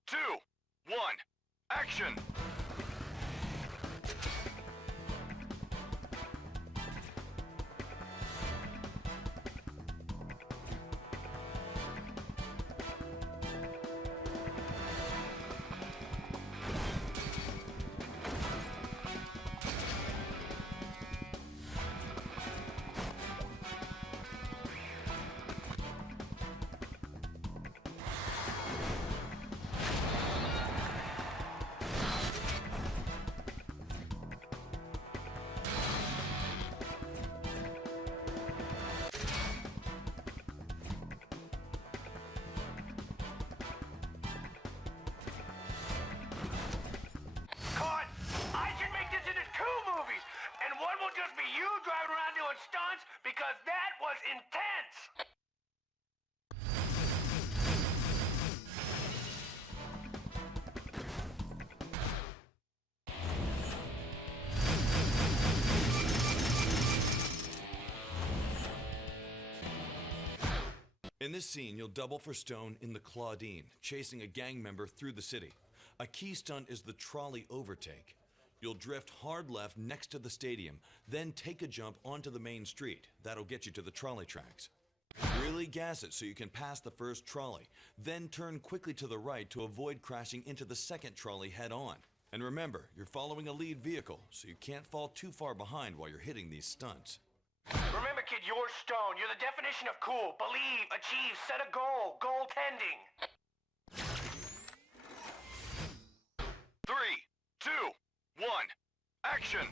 2, 1, action! Just be you driving around doing stunts because that was intense! In this scene, you'll double for Stone in the Claudine, chasing a gang member through the city. A key stunt is the trolley overtake. You'll drift hard left next to the stadium, then take a jump onto the main street. That'll get you to the trolley tracks. Really gas it so you can pass the first trolley, then turn quickly to the right to avoid crashing into the second trolley head on. And remember, you're following a lead vehicle, so you can't fall too far behind while you're hitting these stunts. Remember, kid, you're Stone. You're the definition of cool. Believe, achieve, set a goal. Goaltending. 3, 2, 1, action!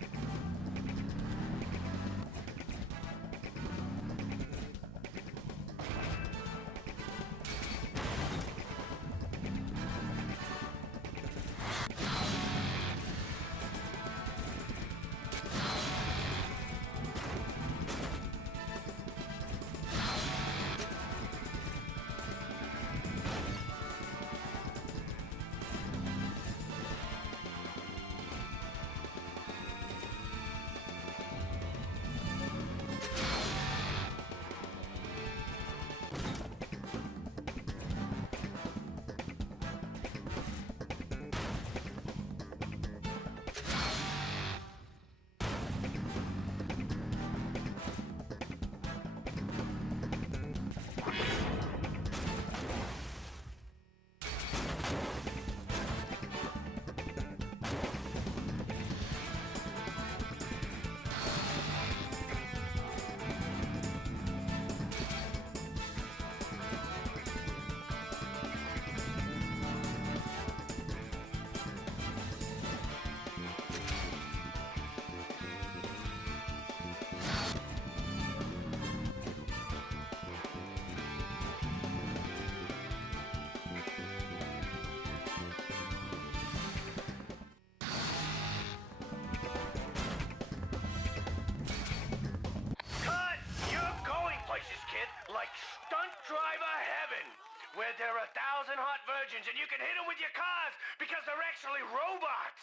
hot virgins, and you can hit them with your cars because they're actually robots.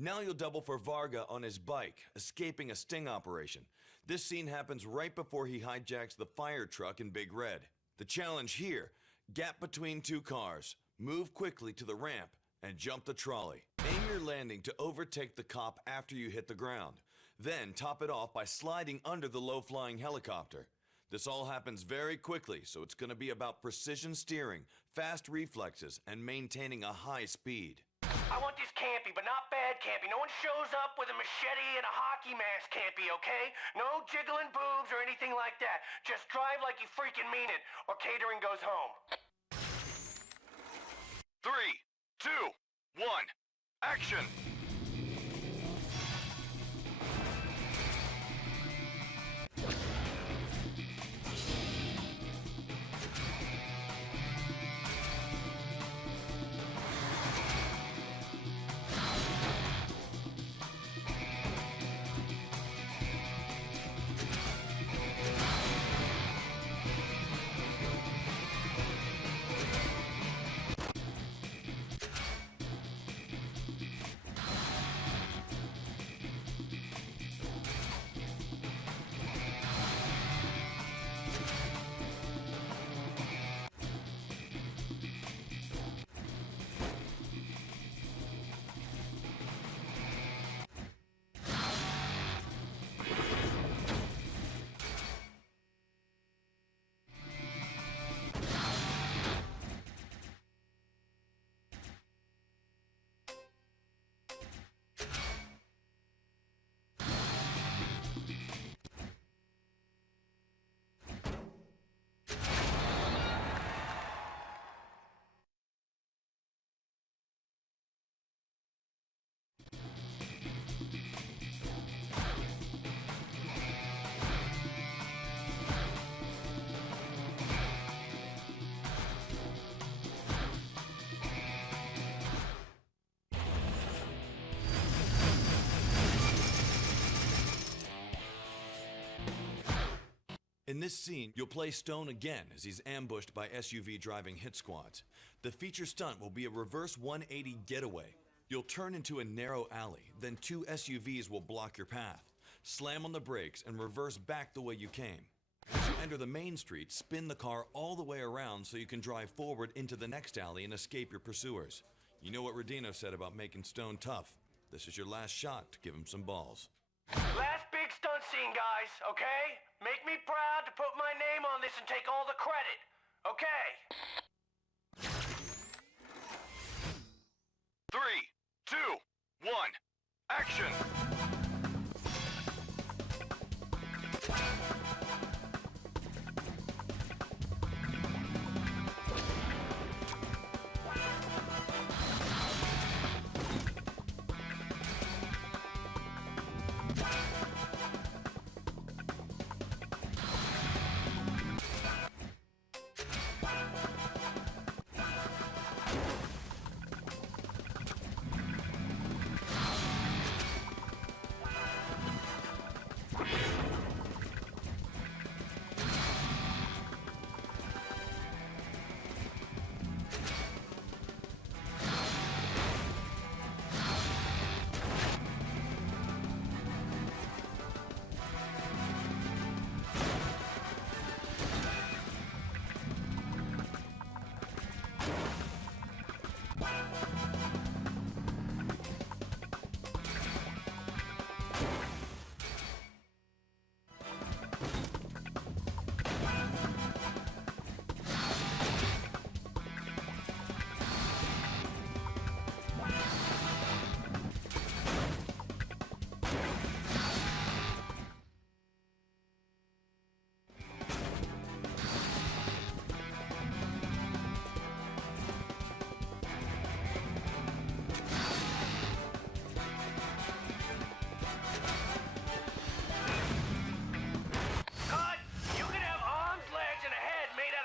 Now you'll double for Varga on his bike, escaping a sting operation. This scene happens right before he hijacks the fire truck in Big Red. The challenge here, gap between two cars, move quickly to the ramp, and jump the trolley. Aim your landing to overtake the cop after you hit the ground. Then top it off by sliding under the low-flying helicopter. This all happens very quickly, so it's going to be about precision steering, fast reflexes, and maintaining a high speed. I want this campy, but not bad campy. No one shows up with a machete and a hockey mask campy, okay? No jiggling boobs or anything like that. Just drive like you freaking mean it, or catering goes home. 3, 2, 1, action! In this scene, you'll play Stone again as he's ambushed by SUV driving hit squads. The feature stunt will be a reverse 180 getaway. You'll turn into a narrow alley, then two SUVs will block your path. Slam on the brakes and reverse back the way you came. As you enter the main street, spin the car all the way around so you can drive forward into the next alley and escape your pursuers. You know what Rodino said about making Stone tough. This is your last shot to give him some balls. Last big stunt scene, guys, okay? Make me proud to put my name on this and take all the credit, okay? 3, 2, 1, action!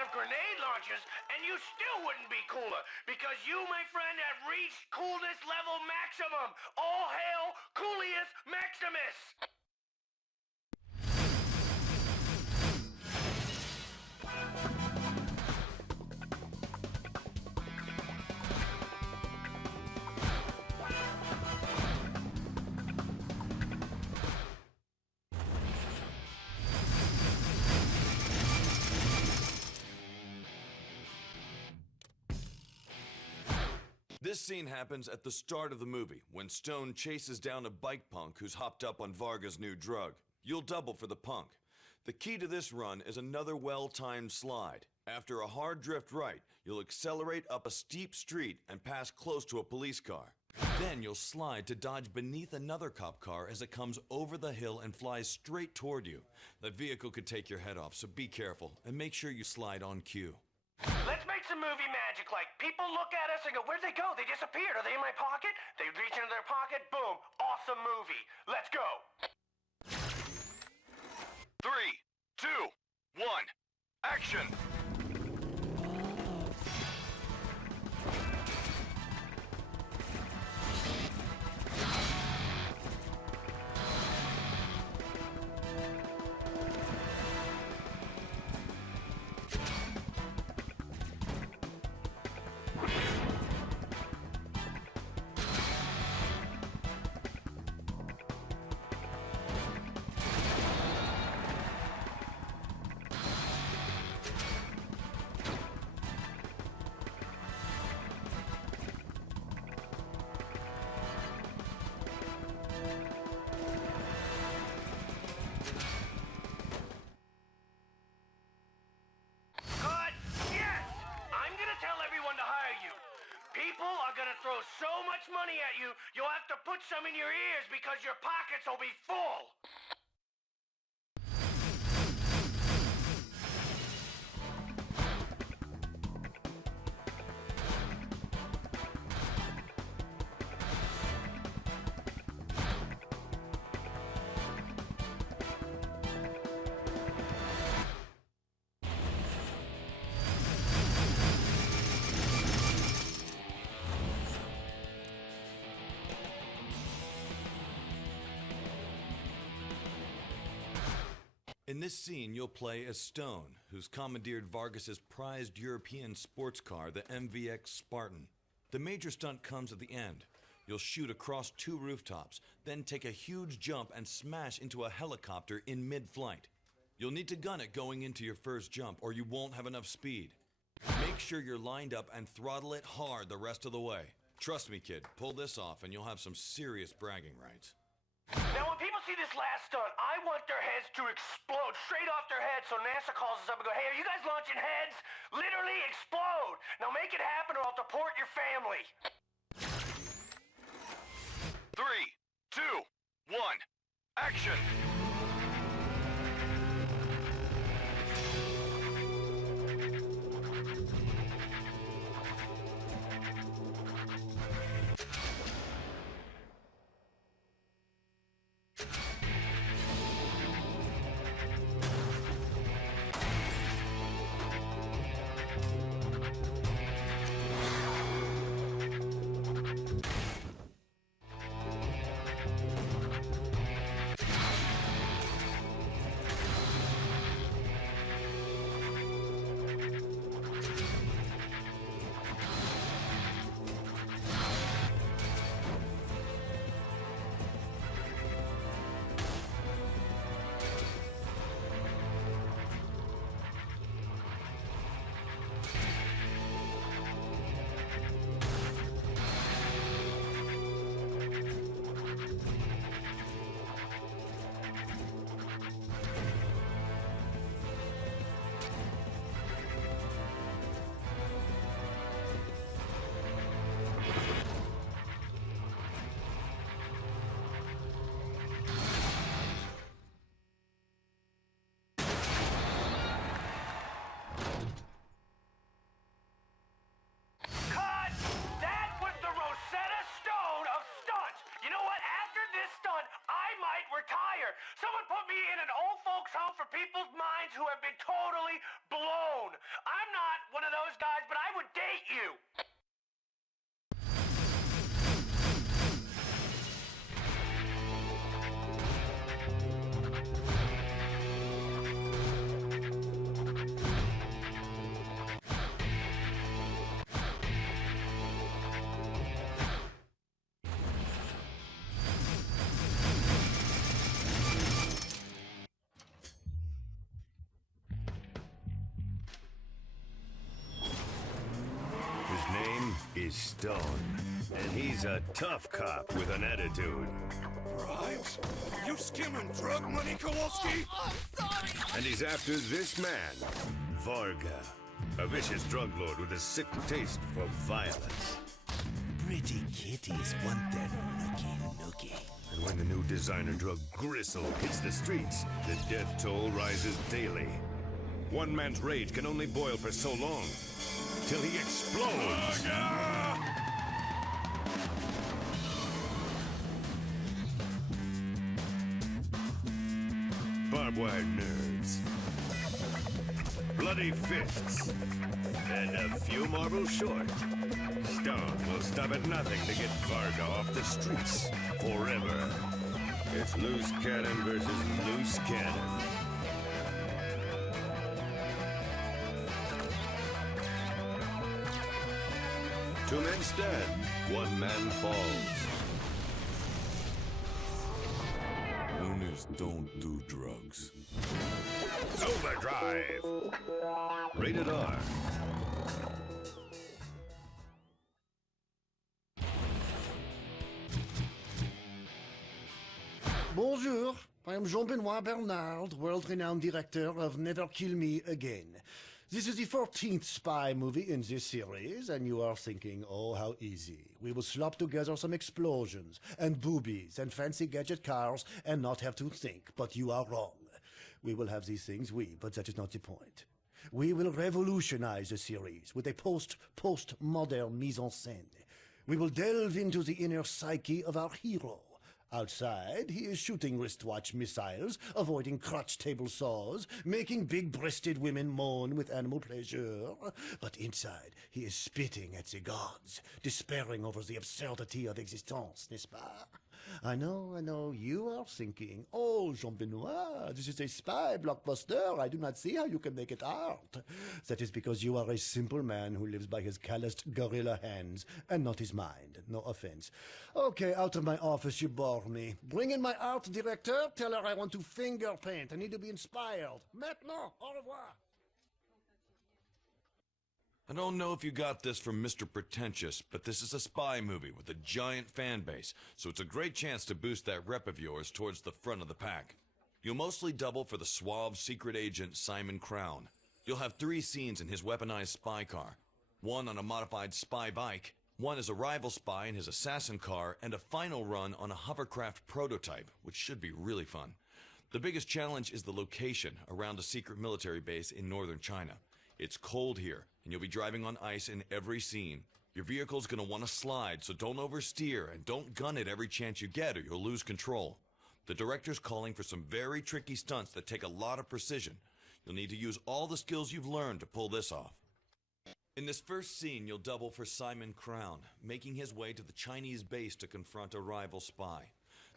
of grenade launchers, and you still wouldn't be cooler, because you, my friend, have reached coolness level maximum. All hail Coolius Maximus! This scene happens at the start of the movie, when Stone chases down a bike punk who's hopped up on Varga's new drug. You'll double for the punk. The key to this run is another well-timed slide. After a hard drift right, you'll accelerate up a steep street and pass close to a police car. Then you'll slide to dodge beneath another cop car as it comes over the hill and flies straight toward you. That vehicle could take your head off, so be careful and make sure you slide on cue. Let's make some movie magic, like people look at us and go, where'd they go? They disappeared. Are they in my pocket? They reach into their pocket, boom, awesome movie. Let's go. 3, 2, 1, action! People are gonna throw so much money at you, you'll have to put some in your ears because your pockets will be full. In this scene, you'll play as Stone, who's commandeered Vargas's prized European sports car, the MVX Spartan. The major stunt comes at the end. You'll shoot across 2 rooftops, then take a huge jump and smash into a helicopter in mid-flight. You'll need to gun it going into your first jump, or you won't have enough speed. Make sure you're lined up and throttle it hard the rest of the way. Trust me, kid, pull this off and you'll have some serious bragging rights. Now, when people see this last stunt, I want their heads to explode straight off their heads, so NASA calls us up and go, hey, are you guys launching heads? Literally explode! Now make it happen or I'll deport your family. 3, 2, 1, action! Someone put me in an old folks home for people's minds who have been totally blown. I name is Stone, and he's a tough cop with an attitude. Riles, you skimming drug money, Kowalski? And he's after this man, Varga, a vicious drug lord with a sick taste for violence. Pretty kitties want that nookie. And when the new designer drug Gristle hits the streets, the death toll rises daily. One man's rage can only boil for so long, till he explodes. Barbed wire nerds, bloody fists, and a few marbles short. Stone will stop at nothing to get Varga off the streets forever. It's loose cannon versus loose cannon. Two men stand, one man falls. Owners don't do drugs. Overdrive! Rated R. Bonjour, I am Jean-Benoit Bernard, world-renowned director of Never Kill Me Again. This is the 14th spy movie in this series, and you are thinking, oh, how easy. We will slop together some explosions, and boobies, and fancy gadget cars, and not have to think, but you are wrong. We will have these things, but that is not the point. We will revolutionize the series with a post-modern mise-en-scène. We will delve into the inner psyche of our hero. Outside, he is shooting wristwatch missiles, avoiding crotch table saws, making big-breasted women moan with animal pleasure. But inside, he is spitting at the gods, despairing over the absurdity of existence, n'est-ce pas? I know, you are thinking, oh, Jean-Benoit, this is a spy blockbuster. I do not see how you can make it art. That is because you are a simple man who lives by his calloused gorilla hands and not his mind. No offense. Okay, out of my office, you bore me. Bring in my art director. Tell her I want to finger paint. I need to be inspired. Maintenant, au revoir. I don't know if you got this from Mr. Pretentious, but this is a spy movie with a giant fan base, so it's a great chance to boost that rep of yours towards the front of the pack. You'll mostly double for the suave secret agent Simon Crown. You'll have 3 scenes in his weaponized spy car, 1 on a modified spy bike, 1 as a rival spy in his assassin car, and a final run on a hovercraft prototype, which should be really fun. The biggest challenge is the location around a secret military base in northern China. It's cold here, and you'll be driving on ice in every scene. Your vehicle's gonna want to slide, so don't oversteer and don't gun it every chance you get or you'll lose control. The director's calling for some very tricky stunts that take a lot of precision. You'll need to use all the skills you've learned to pull this off. In this first scene, you'll double for Simon Crown, making his way to the Chinese base to confront a rival spy.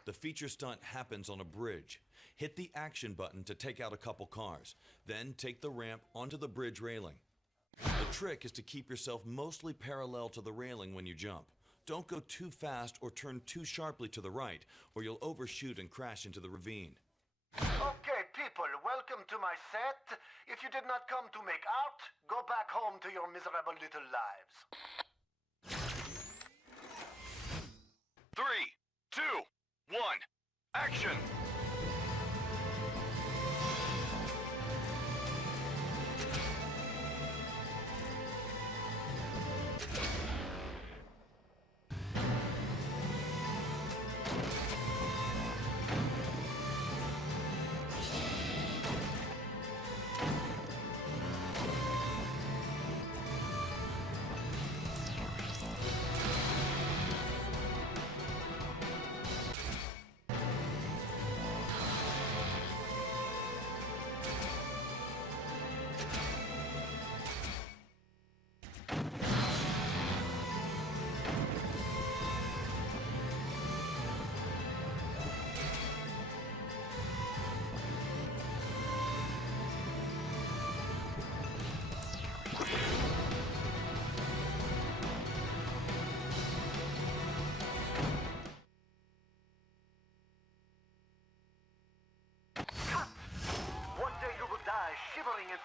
The feature stunt happens on a bridge. Hit the action button to take out a couple cars, then take the ramp onto the bridge railing. The trick is to keep yourself mostly parallel to the railing when you jump. Don't go too fast or turn too sharply to the right, or you'll overshoot and crash into the ravine. Okay, people, welcome to my set. If you did not come to make art, go back home to your miserable little lives. 3, 2, 1, action!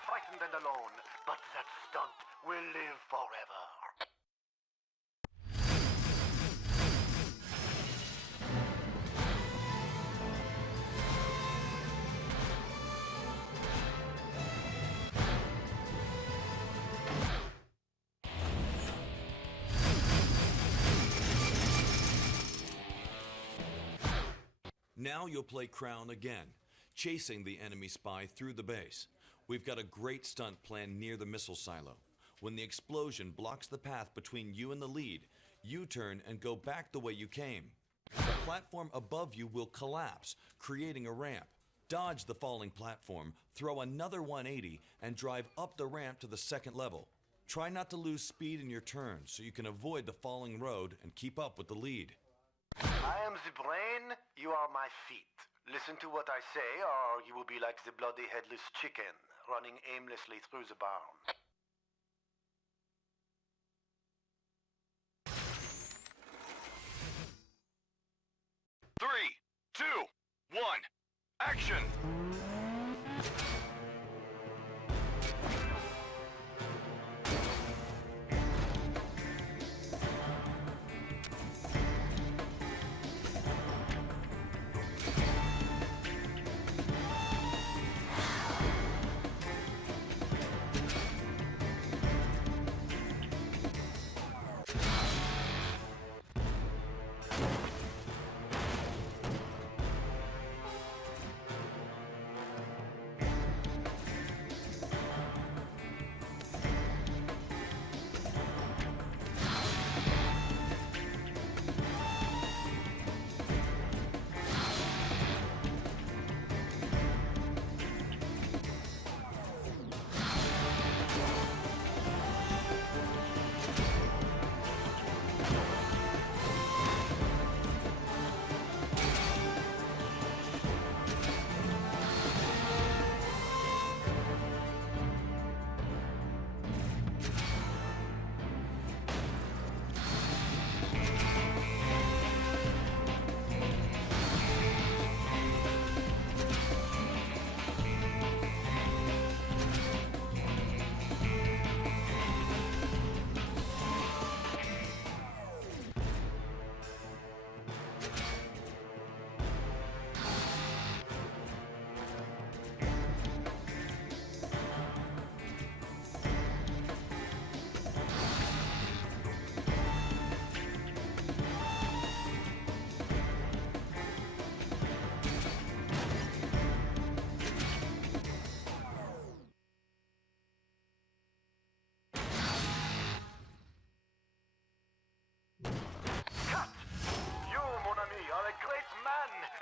Frightened and alone, but that stunt will live forever. Now you'll play Crown again, chasing the enemy spy through the base. We've got a great stunt plan near the missile silo. When the explosion blocks the path between you and the lead, you turn and go back the way you came. The platform above you will collapse, creating a ramp. Dodge the falling platform, throw another 180, and drive up the ramp to the second level. Try not to lose speed in your turn so you can avoid the falling road and keep up with the lead. I am the brain, you are my feet. Listen to what I say, or you will be like the bloody headless chicken, running aimlessly through the barn. Three, two, one, action!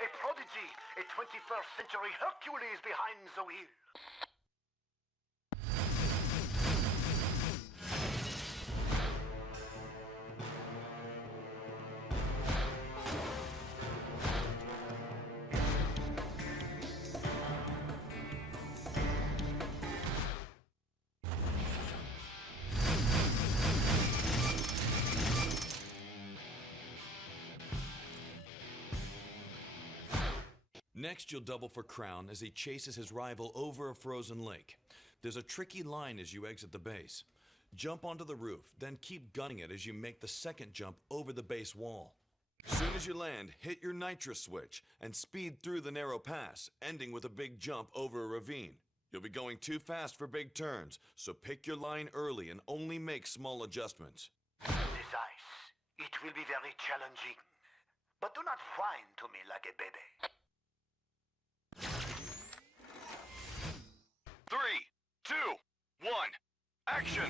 A prodigy, a 21st century Hercules behind the wheel. Next, you'll double for Crown as he chases his rival over a frozen lake. There's a tricky line as you exit the base. Jump onto the roof, then keep gunning it as you make the second jump over the base wall. Soon as you land, hit your nitro switch and speed through the narrow pass, ending with a big jump over a ravine. You'll be going too fast for big turns, so pick your line early and only make small adjustments. This ice, it will be very challenging. But do not whine to me like a baby. 3, 2, 1, action!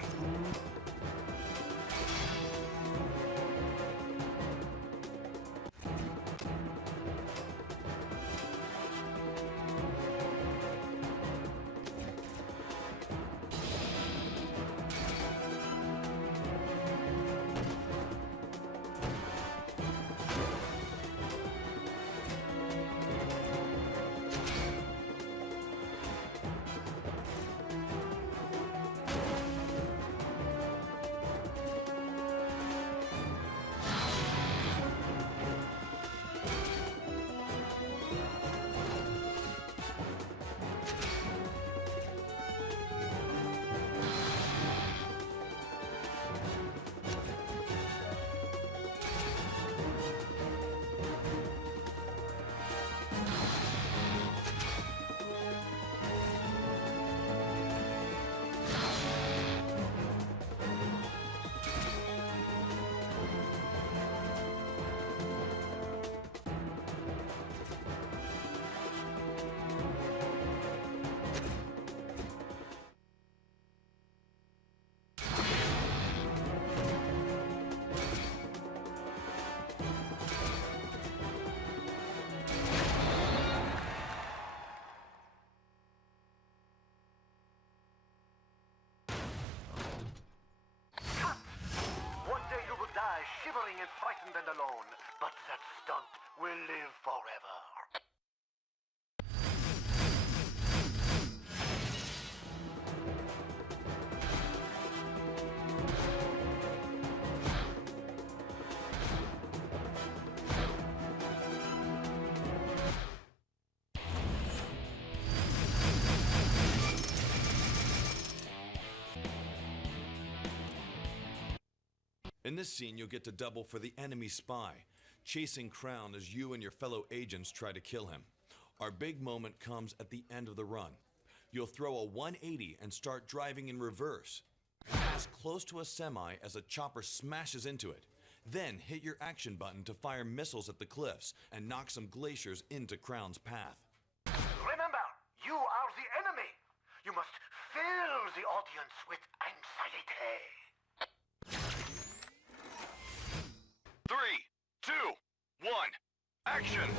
In this scene, you'll get to double for the enemy spy, chasing Crown as you and your fellow agents try to kill him. Our big moment comes at the end of the run. You'll throw a 180 and start driving in reverse. Pass close to a semi as a chopper smashes into it. Then hit your action button to fire missiles at the cliffs and knock some glaciers into Crown's path. Remember, you are the enemy. You must fill the audience with anxiety. 3, 2, 1, action!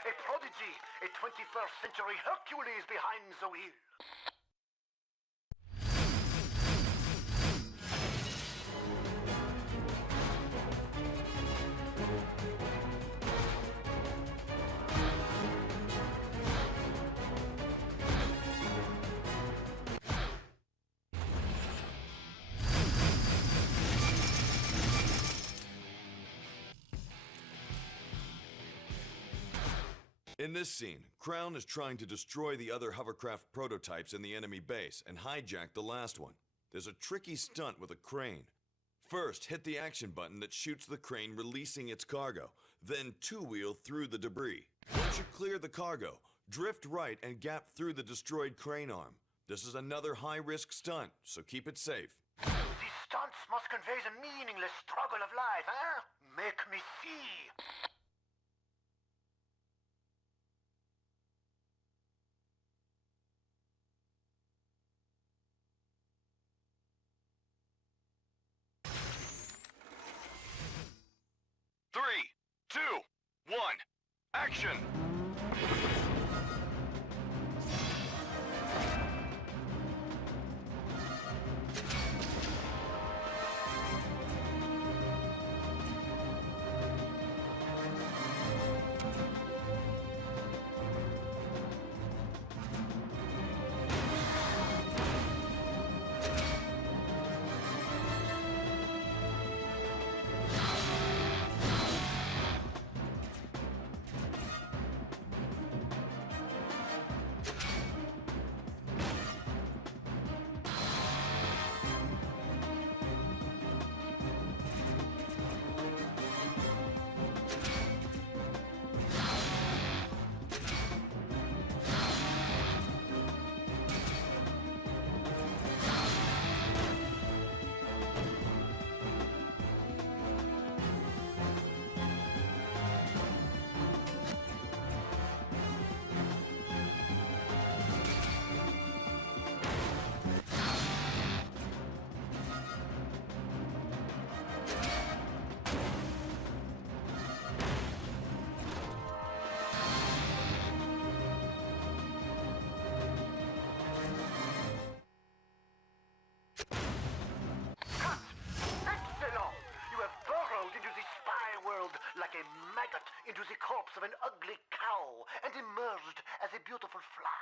A prodigy, a 21st century Hercules behind the wheel. In this scene, Crown is trying to destroy the other hovercraft prototypes in the enemy base and hijack the last one. There's a tricky stunt with a crane. First, hit the action button that shoots the crane releasing its cargo, then two-wheel through the debris. Once you clear the cargo, drift right and gap through the destroyed crane arm. This is another high-risk stunt, so keep it safe. These stunts must convey the meaningless struggle of life, huh? Make me see. Three, 2, 1, action! Like a maggot into the corpse of an ugly cow and emerged as a beautiful fly.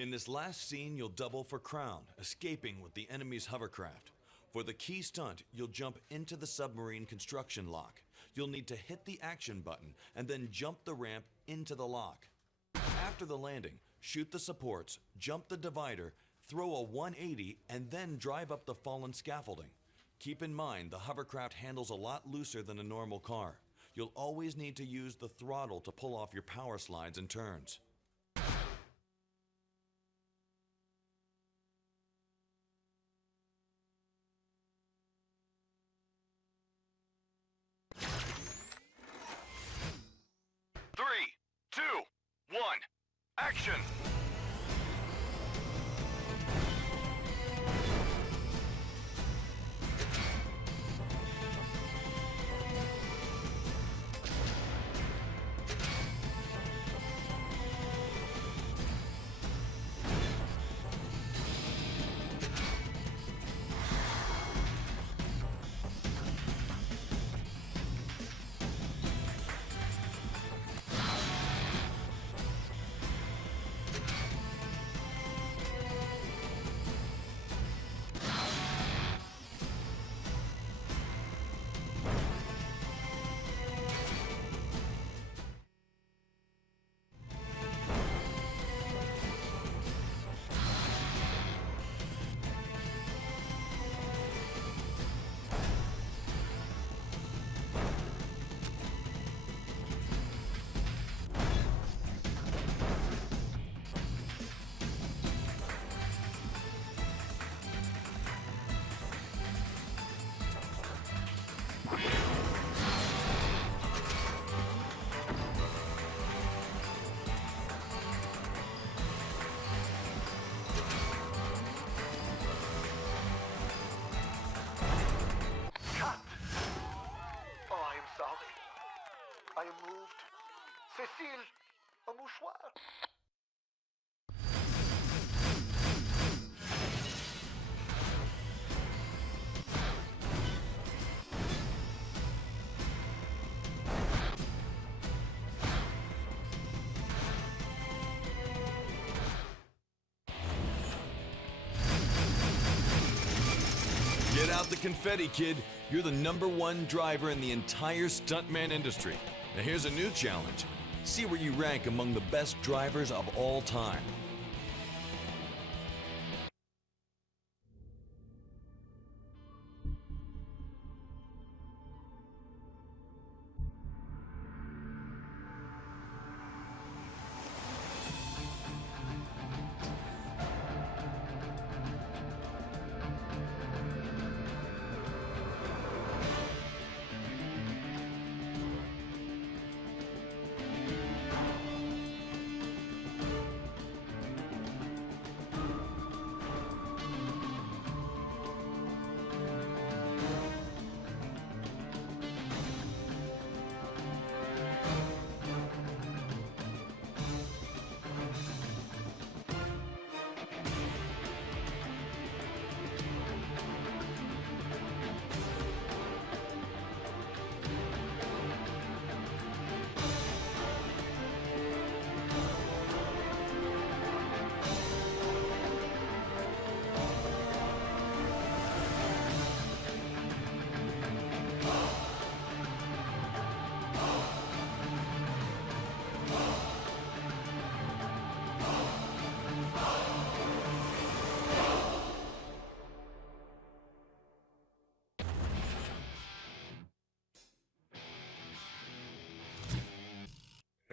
In this last scene, you'll double for crown, escaping with the enemy's hovercraft. For the key stunt, you'll jump into the submarine construction lock. You'll need to hit the action button and then jump the ramp into the lock. After the landing, shoot the supports, jump the divider, throw a 180, and then drive up the fallen scaffolding. Keep in mind, the hovercraft handles a lot looser than a normal car. You'll always need to use the throttle to pull off your power slides and turns. Three, two, one, action! I am moved. Cécile, un mouchoir. Get out the confetti, kid. You're the #1 driver in the entire stuntman industry. Now here's a new challenge. See where you rank among the best drivers of all time.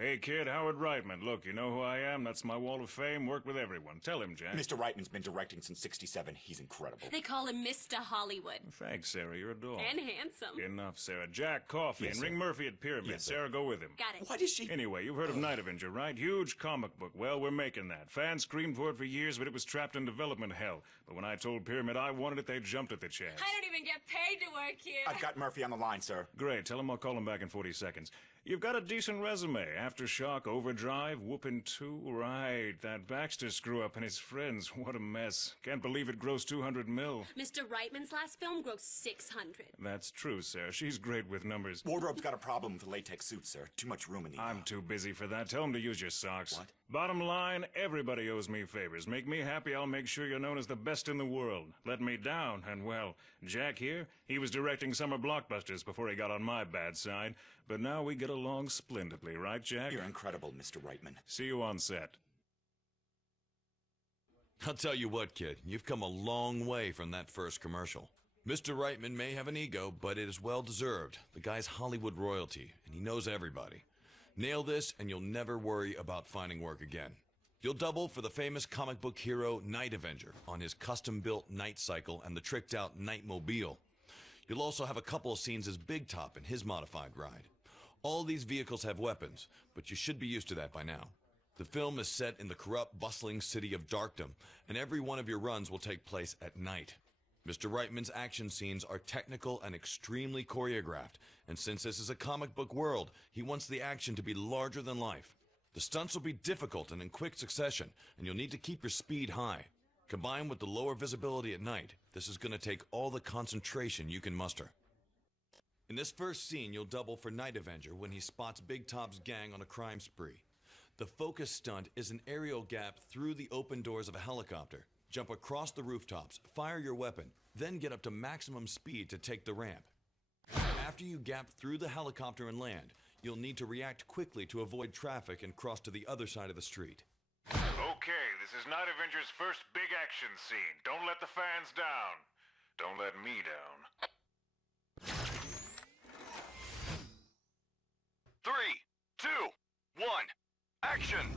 Hey, kid, Howard Reitman. Look, you know who I am? That's my wall of fame. Work with everyone. Tell him, Jack. Mr. Reitman's been directing since '67. He's incredible. They call him Mr. Hollywood. Thanks, Sarah. You're a doll. And handsome. Enough, Sarah. Jack, coffee, Yes, and sir. ring Murphy at Pyramid. Yes, sir. Sarah, go with him. Got it. Why does she... Anyway, you've heard of Night Avenger, right? Huge comic book. Well, we're making that. Fans screamed for it for years, but it was trapped in development hell. But when I told Pyramid I wanted it, they jumped at the chance. I don't even get paid to work here. I've got Murphy on the line, sir. Great. Tell him I'll call him back in 40 seconds. You've got a decent resume. Aftershock, Overdrive, Whoopin 2. Right. That Baxter screw-up and his friends. What a mess. Can't believe it grossed $200 million. Mr. Reitman's last film grossed $600. That's true, Sarah. She's great with numbers. Wardrobe's got a problem with the latex suit, sir. Too much room in the... I'm too busy for that. Tell him to use your socks. What? Bottom line, everybody owes me favors. Make me happy, I'll make sure you're known as the best in the world. Let me down, and well, Jack here, he was directing summer blockbusters before he got on my bad side. But now we get along splendidly, right, Jack? You're incredible, Mr. Reitman. See you on set. I'll tell you what, kid, you've come a long way from that first commercial. Mr. Reitman may have an ego, but it is well deserved. The guy's Hollywood royalty, and he knows everybody. Nail this, and you'll never worry about finding work again. You'll double for the famous comic book hero Night Avenger on his custom-built Night Cycle and the tricked-out Nightmobile. You'll also have a couple of scenes as Big Top in his modified ride. All these vehicles have weapons, but you should be used to that by now. The film is set in the corrupt, bustling city of Darkdom, and every one of your runs will take place at night. Mr. Reitman's action scenes are technical and extremely choreographed, and since this is a comic book world, he wants the action to be larger than life. The stunts will be difficult and in quick succession, and you'll need to keep your speed high. Combined with the lower visibility at night, this is going to take all the concentration you can muster. In this first scene, you'll double for Night Avenger when he spots Big Top's gang on a crime spree. The focus stunt is an aerial gap through the open doors of a helicopter. Jump across the rooftops, fire your weapon, then get up to maximum speed to take the ramp. After you gap through the helicopter and land, you'll need to react quickly to avoid traffic and cross to the other side of the street. Okay, this is Night Avenger's first big action scene. Don't let the fans down. Don't let me down. 3, 2, 1, action!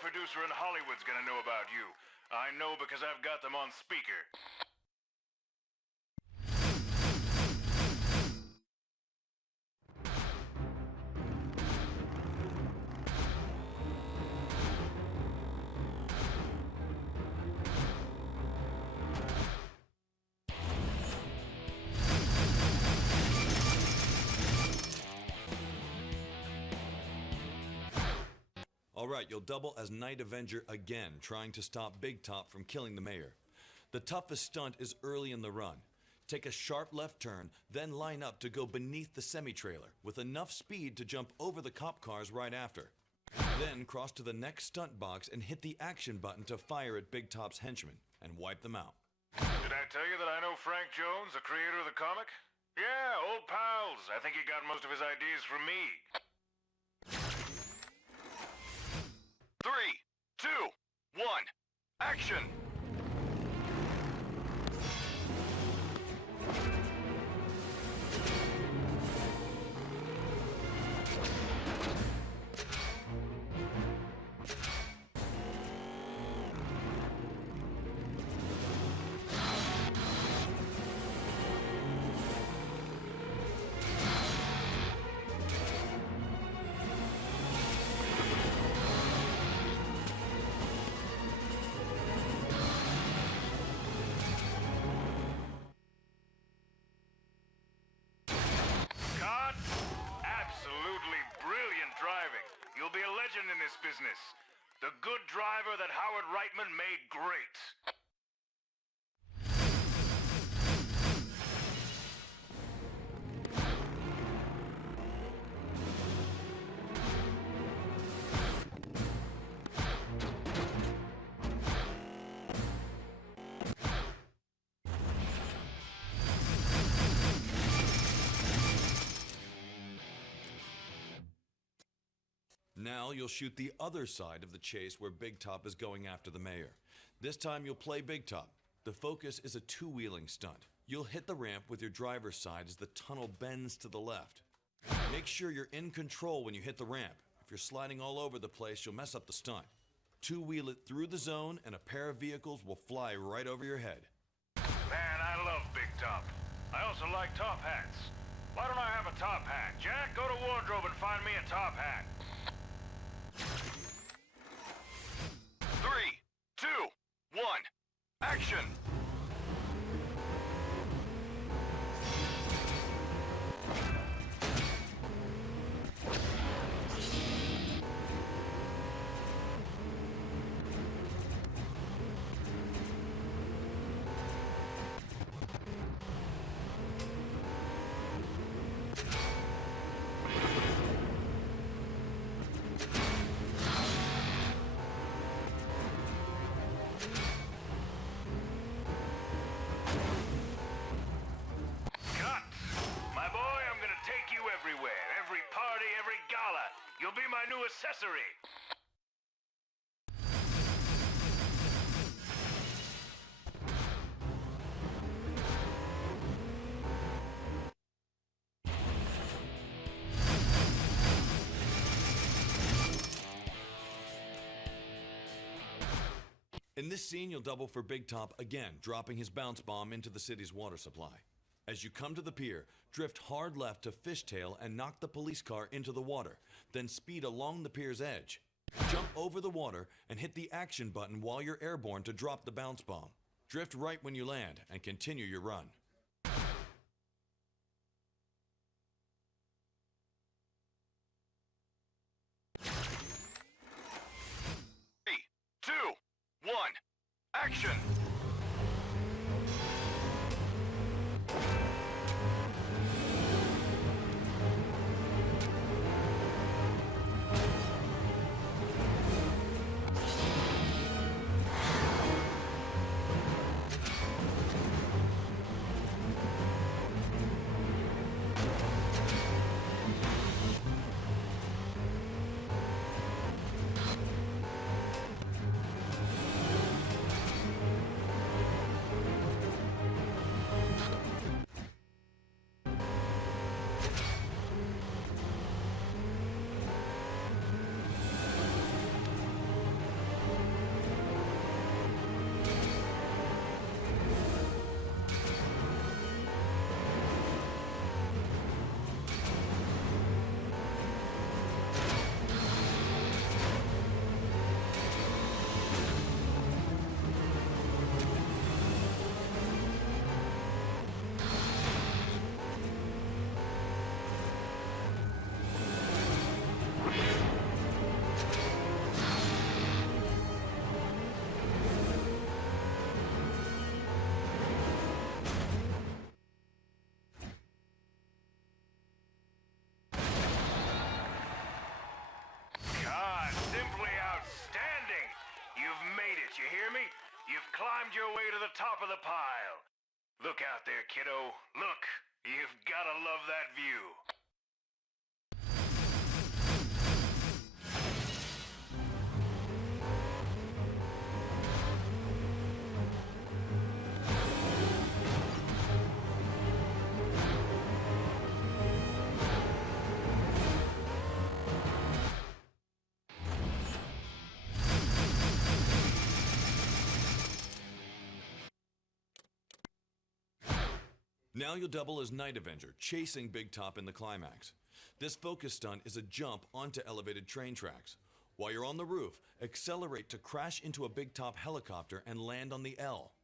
Producer in Hollywood's gonna know about you. I know because I've got them on speaker. Alright, you'll double as Night Avenger again, trying to stop Big Top from killing the mayor. The toughest stunt is early in the run. Take a sharp left turn, then line up to go beneath the semi-trailer, with enough speed to jump over the cop cars right after. Then cross to the next stunt box and hit the action button to fire at Big Top's henchmen, and wipe them out. Did I tell you that I know Frank Jones, the creator of the comic? Yeah, old pals. I think he got most of his ideas from me. 3, 2, 1, action! In this business. The good driver that Howard Reitman made great. Now you'll shoot the other side of the chase where Big Top is going after the mayor. This time you'll play Big Top. The focus is a two-wheeling stunt. You'll hit the ramp with your driver's side as the tunnel bends to the left. Make sure you're in control when you hit the ramp. If you're sliding all over the place, you'll mess up the stunt. Two-wheel it through the zone and a pair of vehicles will fly right over your head. Man, I love Big Top. I also like top hats. Why don't I have a top hat? Jack, go to wardrobe and find me a top hat. 3, 2, 1, action! You'll be my new accessory. In this scene, you'll double for Big Top again, dropping his bounce bomb into the city's water supply. As you come to the pier, drift hard left to fishtail and knock the police car into the water, then speed along the pier's edge. Jump over the water and hit the action button while you're airborne to drop the bounce bomb. Drift right when you land and continue your run. 3, 2, 1, action! You hear me? You've climbed your way to the top of the pile. Look out there, kiddo. Look, you've gotta love that view. Now you'll double as Night Avenger, chasing Big Top in the climax. This focus stunt is a jump onto elevated train tracks. While you're on the roof, accelerate to crash into a Big Top helicopter and land on the L.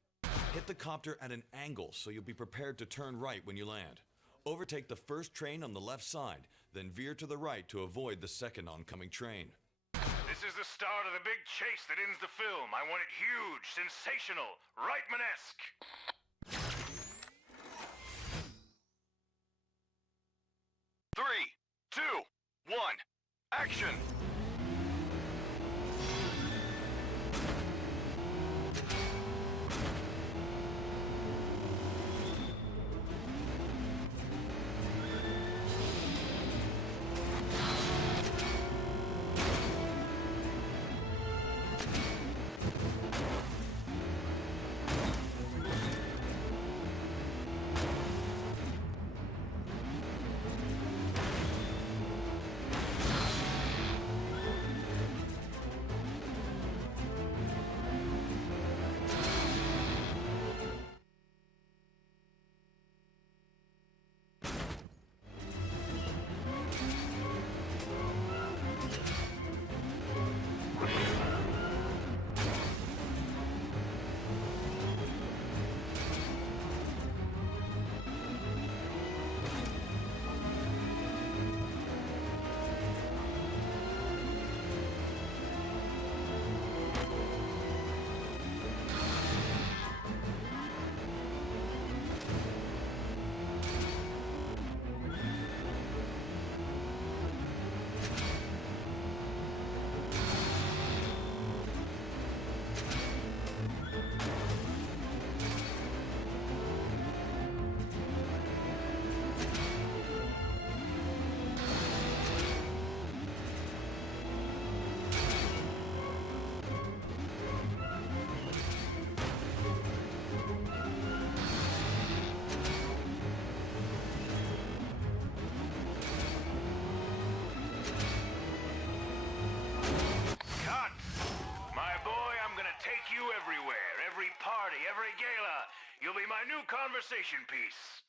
Hit the copter at an angle so you'll be prepared to turn right when you land. Overtake the first train on the left side, then veer to the right to avoid the second oncoming train. This This is the start of the big chase that ends the film. I want it huge, sensational, Reitman-esque. 3, 2, 1, action! You'll be my new conversation piece.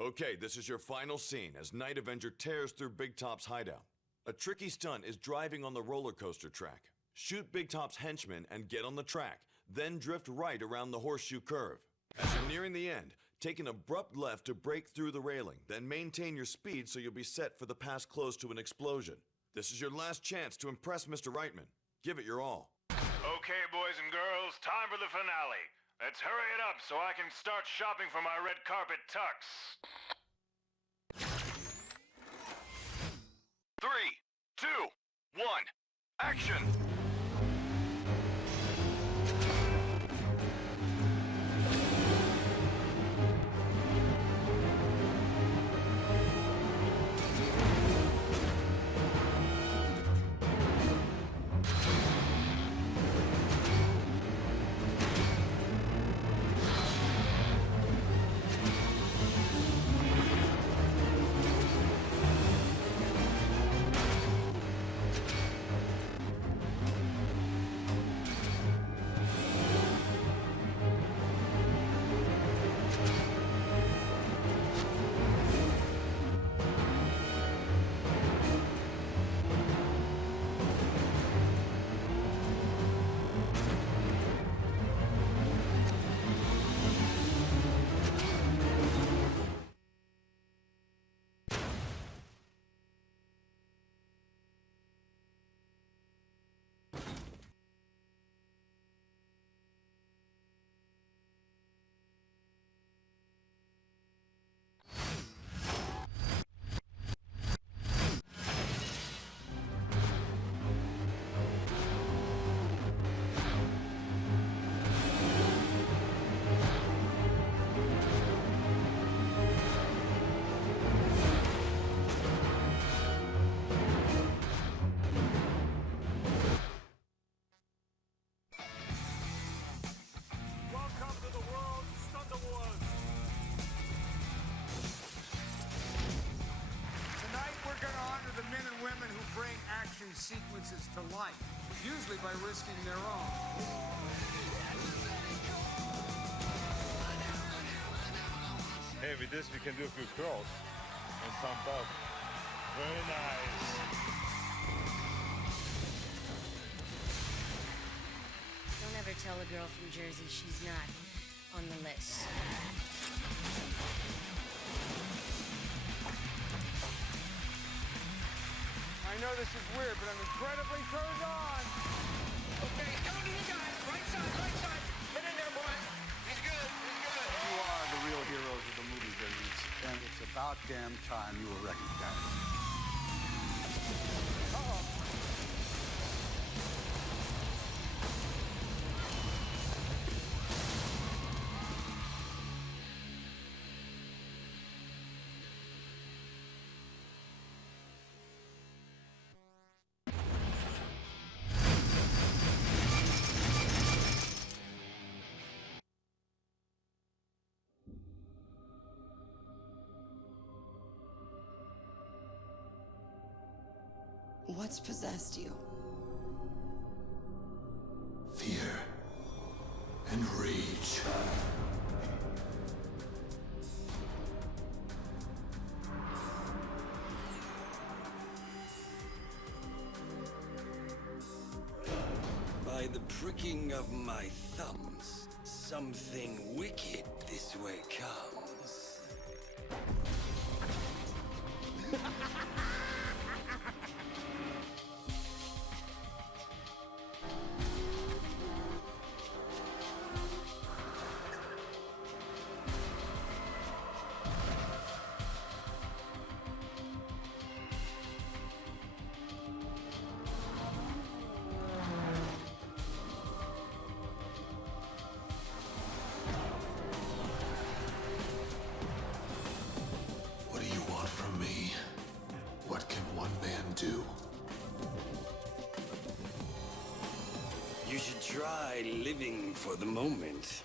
Okay, this is your final scene as Night Avenger tears through Big Top's hideout. A tricky stunt is driving on the roller coaster track. Shoot Big Top's henchmen and get on the track, then drift right around the horseshoe curve. As you're nearing the end, take an abrupt left to break through the railing, then maintain your speed so you'll be set for the pass close to an explosion. This is your last chance to impress Mr. Reitman. Give it your all. Okay, boys and girls, time for the finale. Let's hurry it up so I can start shopping for my red carpet tux. 3, 2, 1, action! Sequences to life, usually by risking their own. Hey, with this we can do a few crawls and pump up. Very nice. Don't ever tell a girl from Jersey she's not on the list. I know this is weird, but I'm incredibly turned on. Okay, down to the guy. Right side. Get in there, boy. He's good. You are the real heroes of the movie business, and it's about damn time you were recognized. Uh-oh. What's possessed you? Fear and rage. By the pricking of my thumbs, something wicked this way comes. What do you want from me? What can one man do? You should try living for the moment.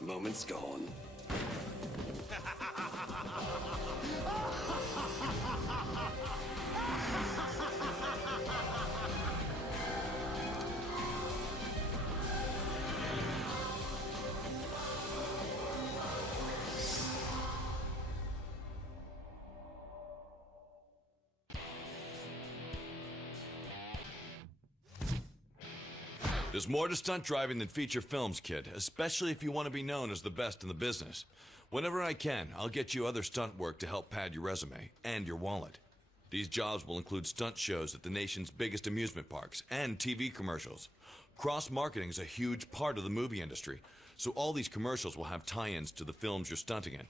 Moment's gone. There's more to stunt driving than feature films, kid, especially if you want to be known as the best in the business. Whenever I can, I'll get you other stunt work to help pad your resume and your wallet. These jobs will include stunt shows at the nation's biggest amusement parks and TV commercials. Cross-marketing is a huge part of the movie industry, so all these commercials will have tie-ins to the films you're stunting in.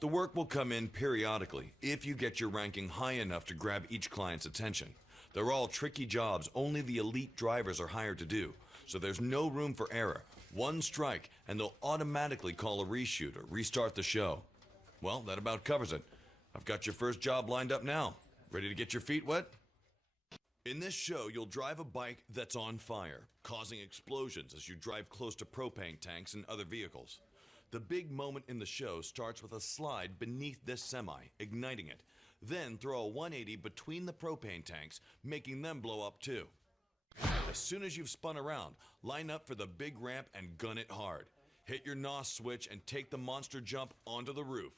The work will come in periodically if you get your ranking high enough to grab each client's attention. They're all tricky jobs only the elite drivers are hired to do, so there's no room for error. One strike, and they'll automatically call a reshoot or restart the show. Well, that about covers it. I've got your first job lined up now. Ready to get your feet wet? In this show, you'll drive a bike that's on fire, causing explosions as you drive close to propane tanks and other vehicles. The big moment in the show starts with a slide beneath this semi, igniting it. Then throw a 180 between the propane tanks, making them blow up too. As soon as you've spun around, line up for the big ramp and gun it hard. Hit your NOS switch and take the monster jump onto the roof.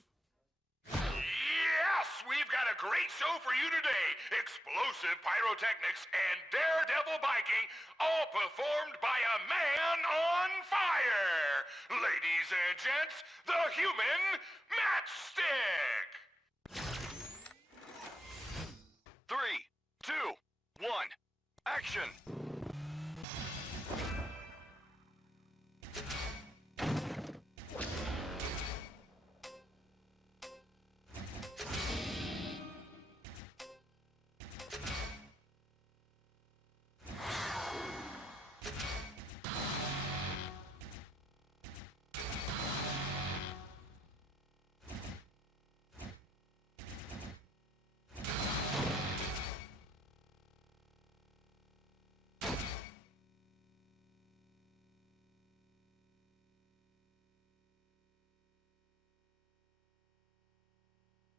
Yes, we've got a great show for you today. Explosive pyrotechnics and daredevil biking, all performed by a man on fire. Ladies and gents, the human matchstick. 3, 2, 1, action!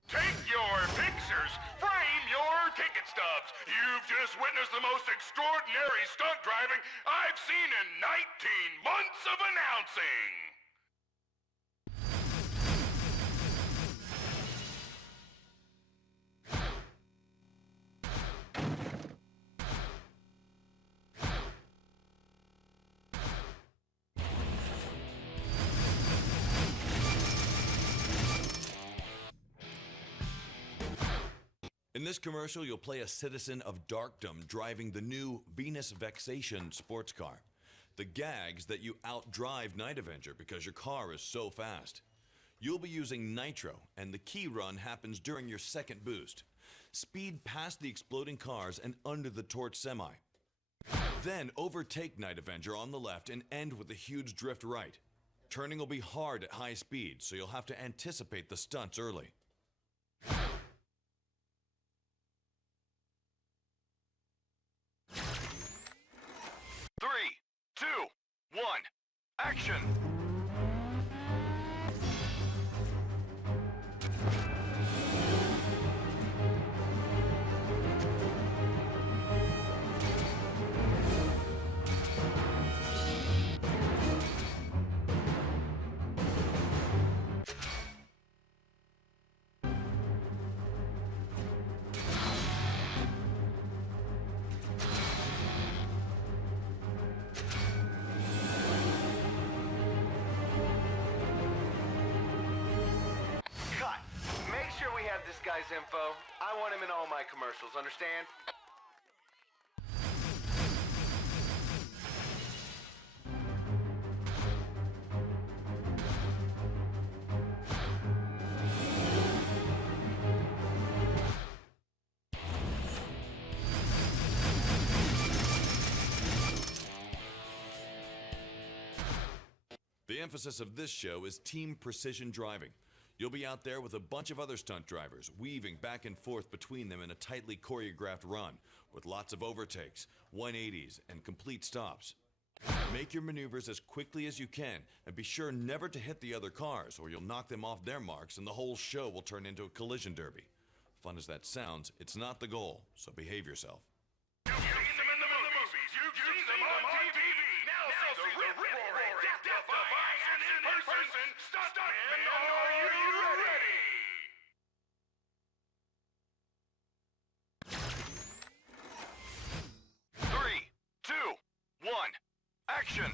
Take your pictures, frame your ticket stubs. You've just witnessed the most extraordinary stunt driving I've seen in 19 months of announcing. In this commercial, you'll play a citizen of Darkdom driving the new Venus Vexation sports car. The gag's that you outdrive Night Avenger because your car is so fast. You'll be using nitro, and the key run happens during your second boost. Speed past the exploding cars and under the torch semi. Then overtake Night Avenger on the left and end with a huge drift right. Turning will be hard at high speed, so you'll have to anticipate the stunts early. 3, 2, 1, action! This guy's info. I want him in all my commercials, understand? The emphasis of this show is team precision driving. You'll be out there with a bunch of other stunt drivers, weaving back and forth between them in a tightly choreographed run, with lots of overtakes, 180s, and complete stops. Make your maneuvers as quickly as you can, and be sure never to hit the other cars, or you'll knock them off their marks and the whole show will turn into a collision derby. Fun as that sounds, it's not the goal, so behave yourself. You've seen them in the movies. You've seen them on TV. Now see the rip-roaring, death-defying, in-person Stuntman. Are you ready? Three, two, one, action!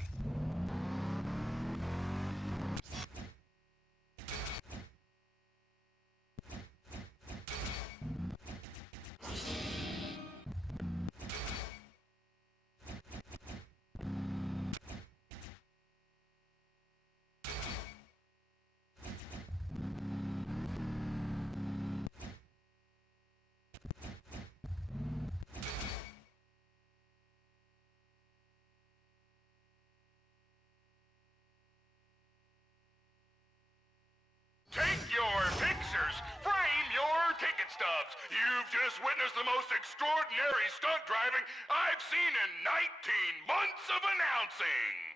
Take your pictures, frame your ticket stubs. You've just witnessed the most extraordinary stunt driving I've seen in 19 months of announcing.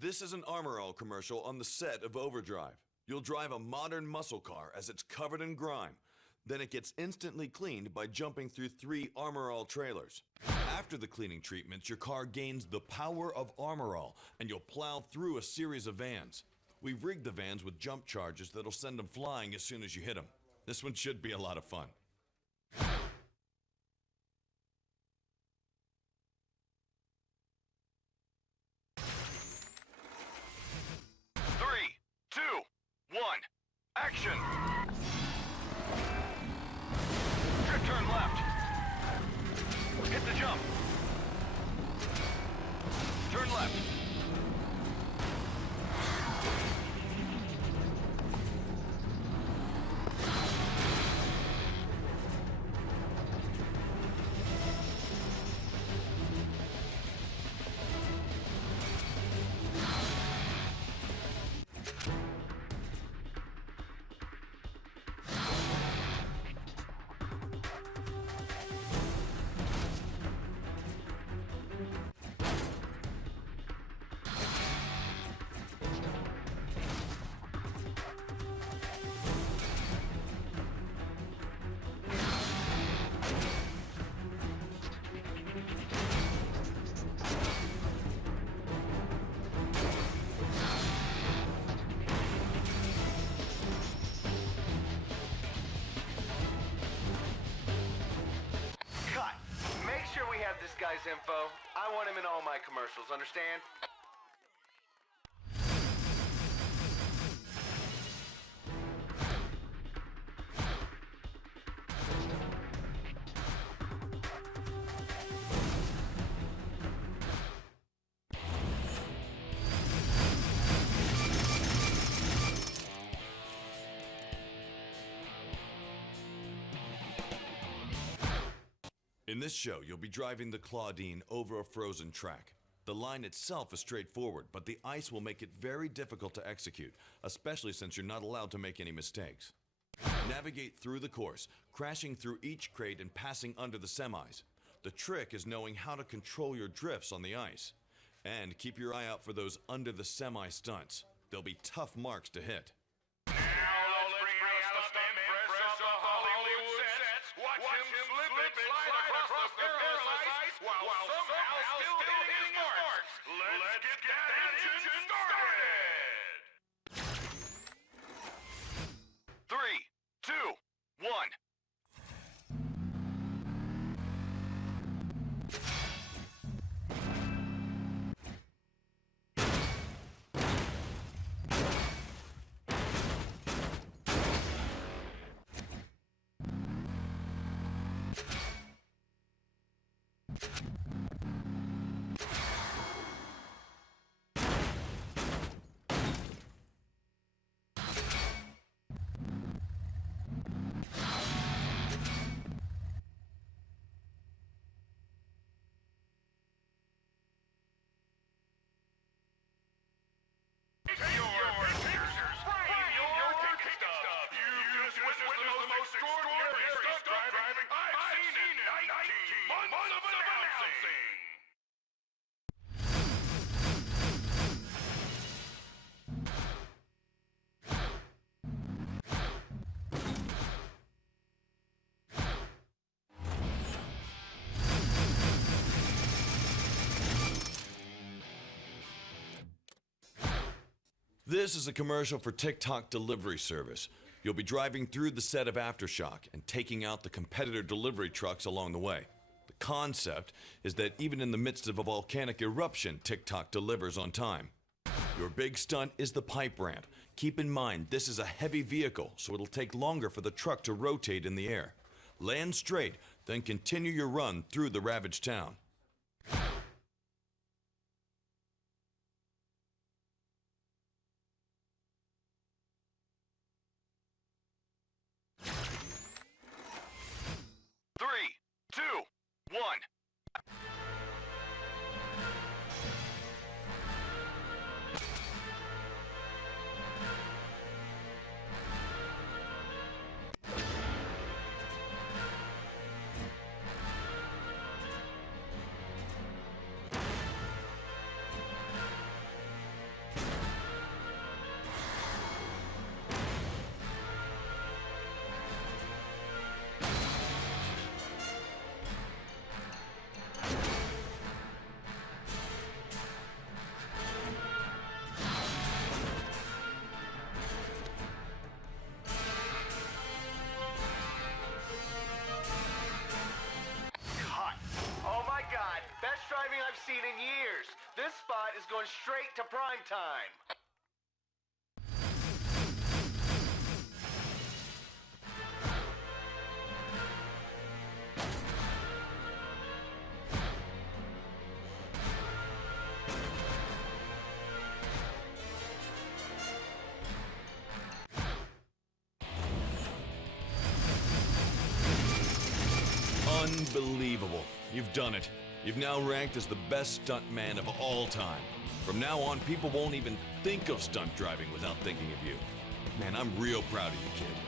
This is an Armor All commercial on the set of Overdrive. You'll drive a modern muscle car as it's covered in grime. Then it gets instantly cleaned by jumping through 3 Armor All trailers. After the cleaning treatments, your car gains the power of Armor All, and you'll plow through a series of vans. We've rigged the vans with jump charges that'll send them flying as soon as you hit them. This one should be a lot of fun. 3, 2, 1, action! Drift turn left. Hit the jump. Turn left. info. I want him in all my commercials, understand? In this show, you'll be driving the Claudine over a frozen track. The line itself is straightforward, but the ice will make it very difficult to execute, especially since you're not allowed to make any mistakes. Navigate through the course, crashing through each crate and passing under the semis. The trick is knowing how to control your drifts on the ice. And keep your eye out for those under the semi stunts. They'll be tough marks to hit. This is a commercial for TikTok delivery service. You'll be driving through the set of AFTERSHOCK and taking out the competitor delivery trucks along the way. The concept is that even in the midst of a volcanic eruption, TikTok delivers on time. Your big stunt is the pipe ramp. Keep in mind, this is a heavy vehicle, so it'll take longer for the truck to rotate in the air. Land straight, then continue your run through the ravaged town. Seen in years. This spot is going straight to prime time. Unbelievable. You've done it. You've now ranked as the best stuntman of all time. From now on, people won't even think of stunt driving without thinking of you. Man, I'm real proud of you, kid.